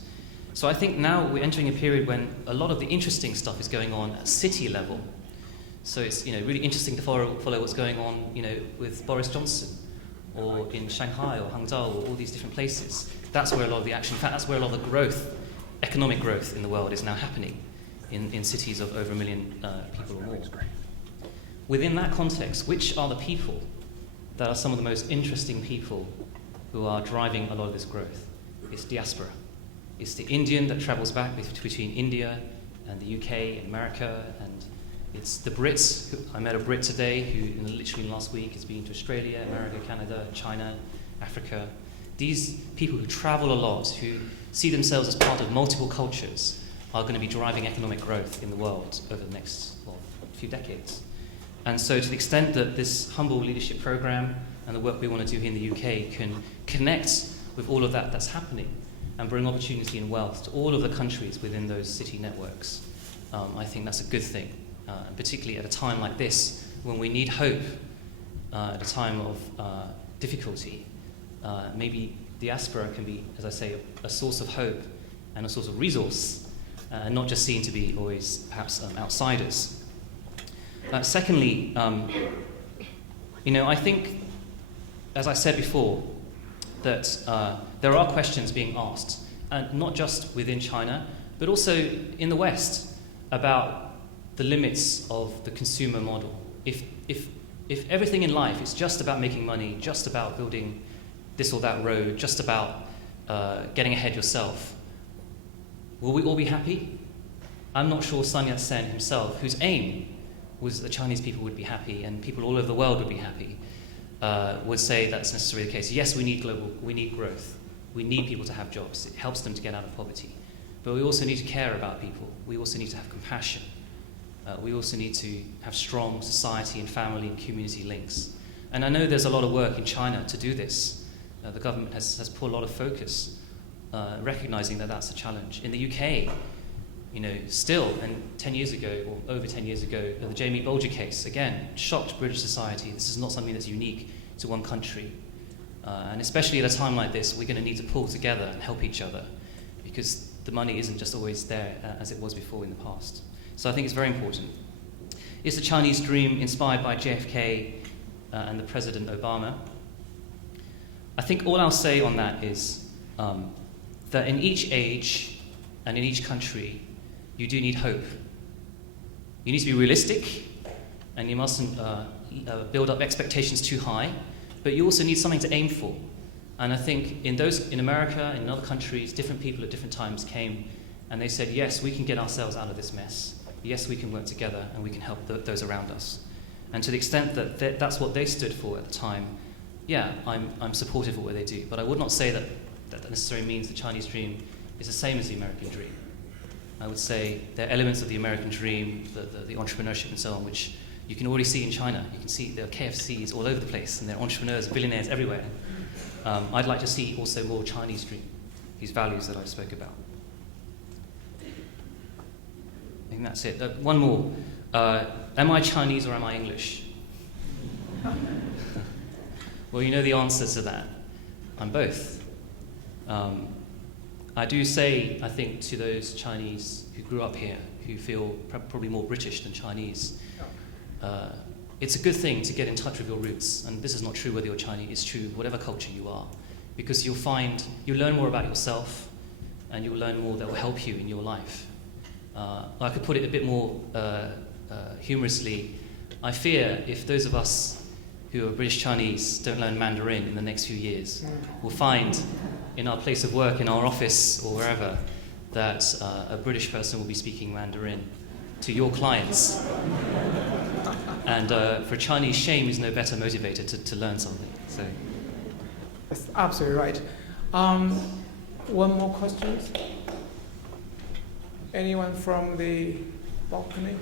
So I think now we're entering a period when a lot of the interesting stuff is going on at city level. So it's really interesting to follow what's going on, with Boris Johnson, or in Shanghai or Hangzhou or all these different places. That's where a lot of the action, in fact, that's where a lot of the growth, economic growth in the world is now happening in cities of over 1 million people or more. Within that context, which are the people that are some of the most interesting people who are driving a lot of this growth? It's diaspora. It's the Indian that travels back between India and the UK and America, and it's the Brits. I met a Brit today who literally last week has been to Australia, America, Canada, China, Africa. These people who travel a lot, who see themselves as part of multiple cultures, are going to be driving economic growth in the world over the next few decades. And so to the extent that this humble leadership program and the work we want to do here in the UK can connect with all of that that's happening and bring opportunity and wealth to all of the countries within those city networks, I think that's a good thing. Particularly at a time like this, when we need hope, at a time of difficulty, maybe diaspora can be, as I say, a source of hope and a source of resource, and not just seen to be always perhaps outsiders. Secondly, I think, as I said before, that there are questions being asked, and not just within China, but also in the West, about the limits of the consumer model. If everything in life is just about making money, just about building this or that road, just about getting ahead yourself, will we all be happy? I'm not sure Sun Yat-sen himself, whose aim was that Chinese people would be happy and people all over the world would be happy, would say that's necessarily the case. Yes, we need growth. We need people to have jobs. It helps them to get out of poverty. But we also need to care about people. We also need to have compassion. We also need to have strong society and family and community links. And I know there's a lot of work in China to do this. The government has put a lot of focus, recognizing that that's a challenge. In the UK, still, and 10 years ago, or over 10 years ago, the Jamie Bulger case, again, shocked British society. This is not something that's unique to one country. And especially at a time like this, we're going to need to pull together and help each other, because the money isn't just always there as it was before in the past. So I think it's very important. Is the Chinese dream inspired by JFK and the President Obama? I think all I'll say on that is that in each age and in each country, you do need hope. You need to be realistic, and you mustn't build up expectations too high, but you also need something to aim for. And I think in America and in other countries, different people at different times came and they said, yes, we can get ourselves out of this mess. Yes, we can work together and we can help those around us. And to the extent that that's what they stood for at the time, yeah, I'm supportive of what they do. But I would not say that necessarily means the Chinese dream is the same as the American dream. I would say there are elements of the American dream, the entrepreneurship and so on, which you can already see in China. You can see there are KFCs all over the place, and there are entrepreneurs, billionaires everywhere. I'd like to see also more Chinese dream, these values that I spoke about. I think that's it. One more. Am I Chinese or am I English? Well, you know the answer to that. I'm both. I do say, I think, to those Chinese who grew up here, who feel probably more British than Chinese, it's a good thing to get in touch with your roots. And this is not true whether you're Chinese, it's true whatever culture you are. Because you'll learn more about yourself, and you'll learn more that will help you in your life. I could put it a bit more humorously. I fear if those of us who are British Chinese don't learn Mandarin in the next few years, we'll find in our place of work, in our office or wherever, that a British person will be speaking Mandarin to your clients. And for Chinese, shame is no better motivator to learn something. So. That's absolutely right. One more question? Anyone from the balcony?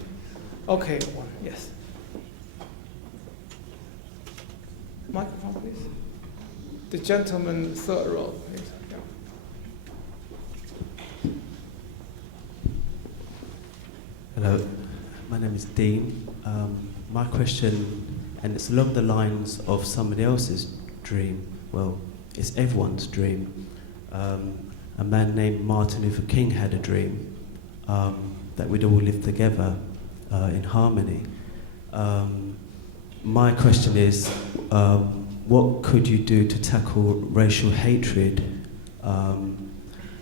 Okay, one, yes. Microphone, please. The gentleman, third row, please. Yeah. Hello, my name is Dean. My question, and it's along the lines of somebody else's dream. Well, it's everyone's dream. A man named Martin Luther King had a dream that we'd all live together in harmony. My question is, what could you do to tackle racial hatred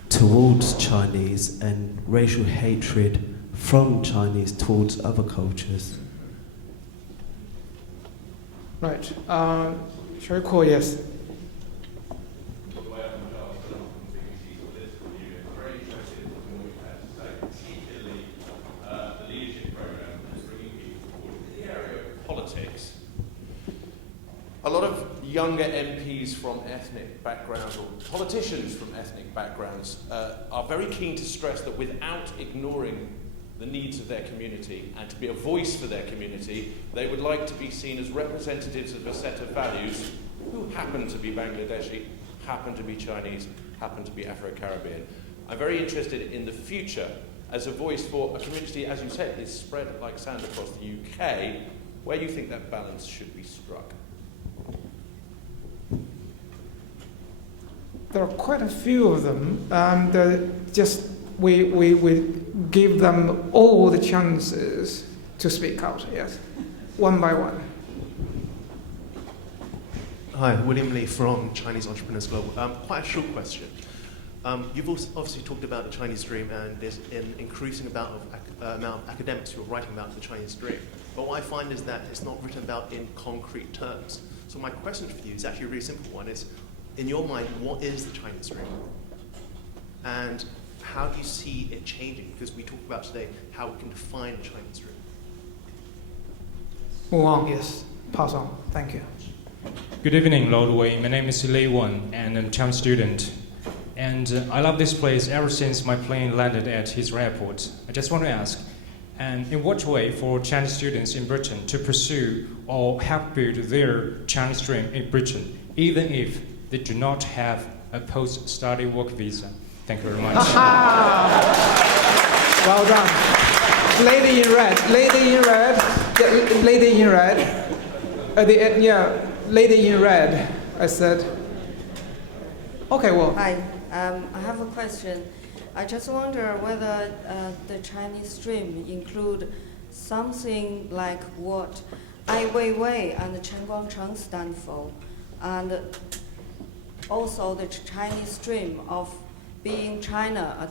towards Chinese and racial hatred from Chinese towards other cultures? Right. Shall we call yes? Politics. A lot of younger MPs from ethnic backgrounds, or politicians from ethnic backgrounds, are very keen to stress that without ignoring the needs of their community and to be a voice for their community, they would like to be seen as representatives of a set of values who happen to be Bangladeshi, happen to be Chinese, happen to be Afro-Caribbean. I'm very interested in the future as a voice for a community, as you said, is spread like sand across the UK, where you think that balance should be struck. There are quite a few of them. We give them all the chances to speak out, yes, one by one. Hi, William Lee from Chinese Entrepreneurs Global. Quite a short question. You've also obviously talked about the Chinese dream, and there's an increasing amount of academics who are writing about the Chinese dream. But what I find is that it's not written about in concrete terms. So my question for you is actually a really simple one. Is, in your mind, what is the Chinese dream? And how do you see it changing? Because we talked about today how we can define the Chinese dream. Move on, yes. Pass on. Thank you. Good evening, Lord Wei. My name is Lei Wen, and I'm a Chinese student. And I love this place ever since my plane landed at Heathrow Airport. I just want to ask, in what way for Chinese students in Britain to pursue or help build their Chinese dream in Britain, even if they do not have a post-study work visa? Thank you very much. Well done. Lady in red. Lady in red. Lady in red. Lady in red. I said. Okay, well. Hi. I have a question. I just wonder whether the Chinese stream include something like what Ai Weiwei and Chen Guangcheng stand for, and also the Chinese stream of being China a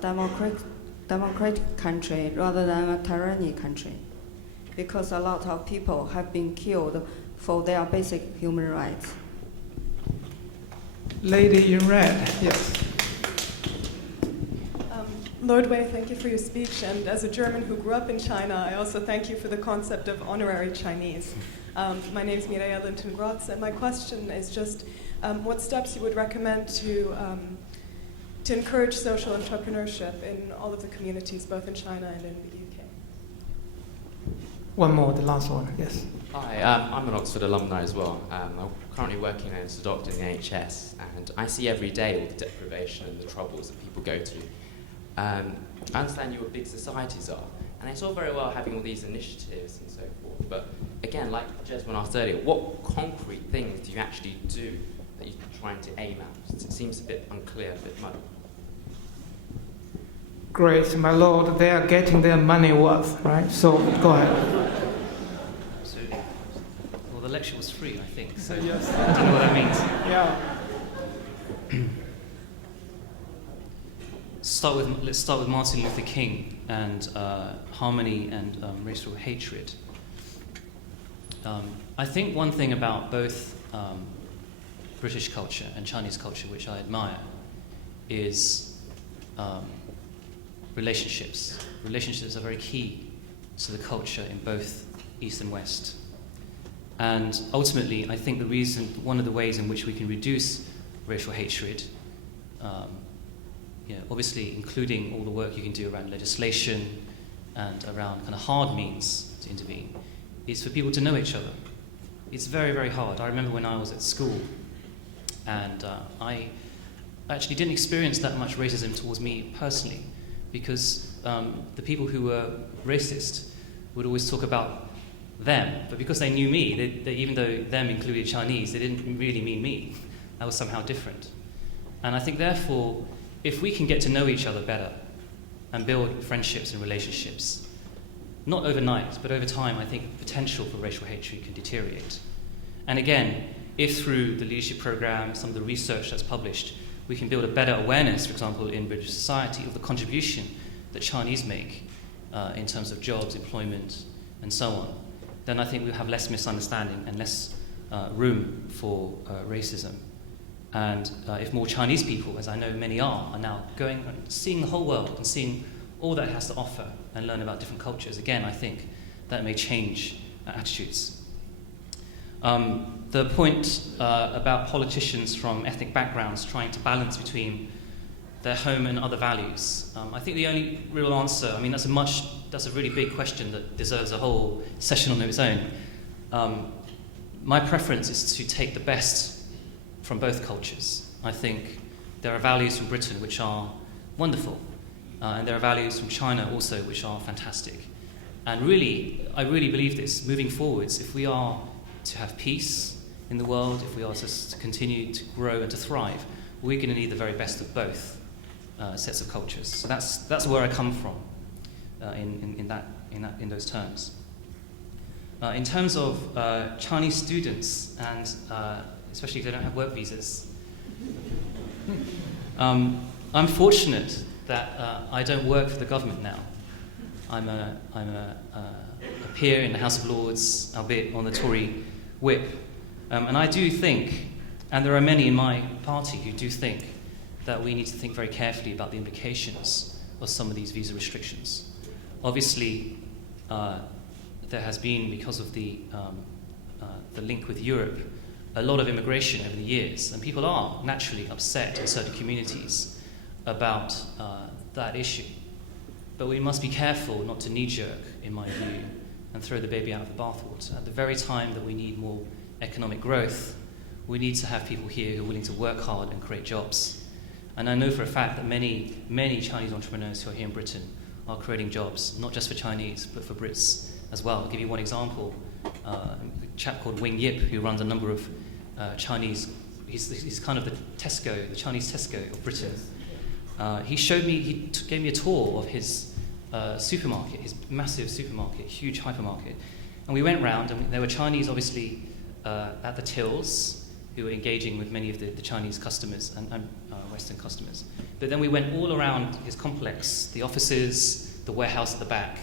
democratic country rather than a tyranny country, because a lot of people have been killed for their basic human rights. Lady in red, yes. Lord Wei, thank you for your speech, and as a German who grew up in China, I also thank you for the concept of honorary Chinese. My name is Mireia Linton-Grotz, and my question is just what steps you would recommend to encourage social entrepreneurship in all of the communities, both in China and in the UK. One more, the last one, yes. Hi, I'm an Oxford alumni as well. I'm currently working as a doctor in the NHS, and I see every day all the deprivation and the troubles that people go to. I understand you what big societies are, and it's all very well having all these initiatives and so forth, but again, like Jesmond asked earlier, what concrete things do you actually do that you're trying to aim at? It seems a bit unclear, a bit muddy. Great, my lord, they are getting their money worth, right? So, go ahead. Absolutely. Well, the lecture was free, I think, so Yes. I don't know what that means. Yeah. Let's start with Martin Luther King and harmony and racial hatred. I think one thing about both British culture and Chinese culture, which I admire, is relationships. Relationships are very key to the culture in both East and West. And ultimately, I think one of the ways in which we can reduce racial hatred, obviously including all the work you can do around legislation and around kind of hard means to intervene, is for people to know each other. It's very, very hard. I remember when I was at school, and I actually didn't experience that much racism towards me personally, because the people who were racist would always talk about them, but because they knew me, they, even though them included Chinese, they didn't really mean me. I was somehow different. And I think therefore, if we can get to know each other better and build friendships and relationships, not overnight, but over time, I think potential for racial hatred can deteriorate. And again, if through the leadership program, some of the research that's published, we can build a better awareness, for example, in British society of the contribution that Chinese make in terms of jobs, employment, and so on, then I think we'll have less misunderstanding and less room for racism. And if more Chinese people, as I know many are now going and seeing the whole world and seeing all that it has to offer and learn about different cultures, again, I think that may change attitudes. The point about politicians from ethnic backgrounds trying to balance between their home and other values, I think the only real answer, I mean, that's a really big question that deserves a whole session on its own. My preference is to take the best from both cultures. I think there are values from Britain which are wonderful, and there are values from China also which are fantastic. And really, I really believe this, moving forwards, if we are to have peace in the world, if we are to continue to grow and to thrive, we're going to need the very best of both sets of cultures. So that's where I come from in those terms. In terms of Chinese students, and especially if they don't have work visas, I'm fortunate that I don't work for the government now. I'm a peer in the House of Lords, albeit on the Tory whip. And I do think, and there are many in my party who do think, that we need to think very carefully about the implications of some of these visa restrictions. Obviously, there has been, because of the link with Europe, a lot of immigration over the years, and people are naturally upset in certain communities about that issue. But we must be careful not to knee-jerk, in my view, and throw the baby out of the bathwater. At the very time that we need more economic growth, we need to have people here who are willing to work hard and create jobs. And I know for a fact that many, many Chinese entrepreneurs who are here in Britain are creating jobs, not just for Chinese, but for Brits as well. I'll give you one example. A chap called Wing Yip, who runs a number of Chinese, he's kind of the Chinese Tesco of Britain. he gave me a tour of his supermarket, his massive supermarket, huge hypermarket. And we went round, and there were Chinese, obviously, at the tills, who were engaging with many of the Chinese customers and Western customers. But then we went all around his complex, the offices, the warehouse at the back,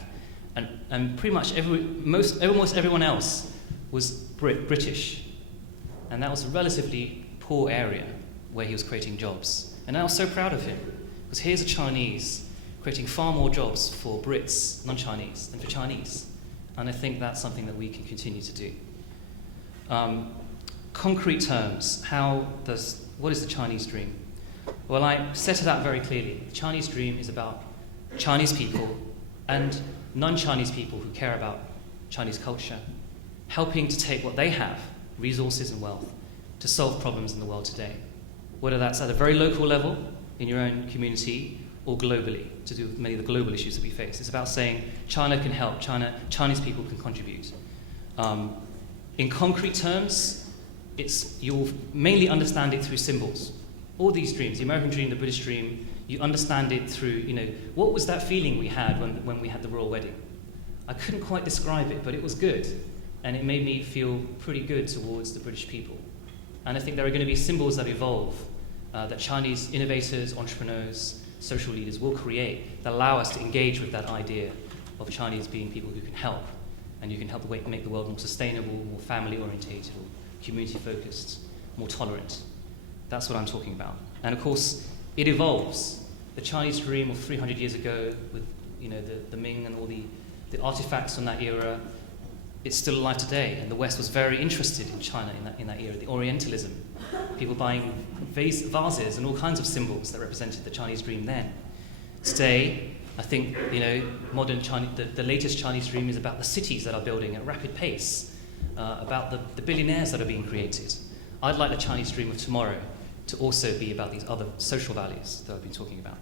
and pretty much almost everyone else was British. And that was a relatively poor area where he was creating jobs. And I was so proud of him, because here's a Chinese creating far more jobs for Brits, non-Chinese, than for Chinese. And I think that's something that we can continue to do. Concrete terms, what is the Chinese dream? Well, I set it out very clearly. The Chinese dream is about Chinese people and non-Chinese people who care about Chinese culture, helping to take what they have, resources and wealth, to solve problems in the world today. Whether that's at a very local level, in your own community, or globally, to do with many of the global issues that we face. It's about saying China can help, Chinese people can contribute. In concrete terms, you'll mainly understand it through symbols. All these dreams, the American dream, the British dream, you understand it through, what was that feeling we had when we had the royal wedding? I couldn't quite describe it, but it was good. And it made me feel pretty good towards the British people. And I think there are going to be symbols that evolve, that Chinese innovators, entrepreneurs, social leaders will create that allow us to engage with that idea of Chinese being people who can help, and you can help make the world more sustainable, more family-orientated, community-focused, more tolerant. That's what I'm talking about. And of course, it evolves. The Chinese dream of 300 years ago with the Ming and all the artifacts from that era, it's still alive today. And the West was very interested in China in that era, the Orientalism. People buying vases and all kinds of symbols that represented the Chinese dream then. Today, I think, modern Chinese, the latest Chinese dream is about the cities that are building at rapid pace, about the billionaires that are being created. I'd like the Chinese dream of tomorrow to also be about these other social values that I've been talking about.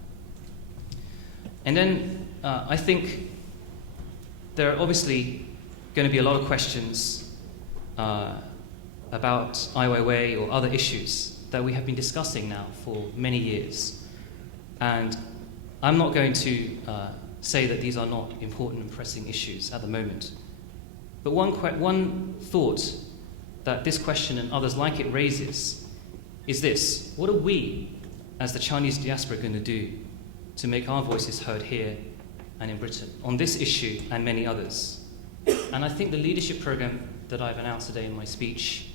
And then I think there are obviously going to be a lot of questions about Ai Weiwei or other issues that we have been discussing now for many years. And I'm not going to say that these are not important and pressing issues at the moment. But one thought that this question and others like it raises is this: what are we, as the Chinese diaspora, going to do to make our voices heard here and in Britain on this issue and many others? And I think the leadership program that I've announced today in my speech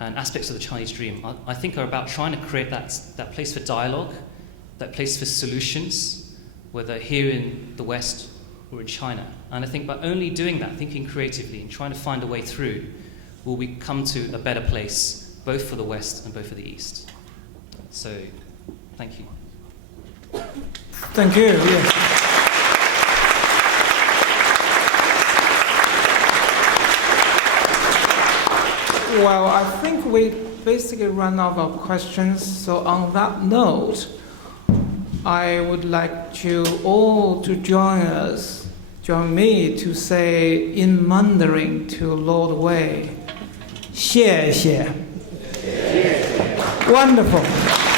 and aspects of the Chinese dream, I think are about trying to create that place for dialogue, that place for solutions, whether here in the West or in China. And I think by only doing that, thinking creatively and trying to find a way through, will we come to a better place, both for the West and both for the East. So, thank you. Thank you. Yes. Well, I think we basically run out of questions. So on that note, I would like you all to join me to say in Mandarin to Lord Wei, 谢谢. Wonderful.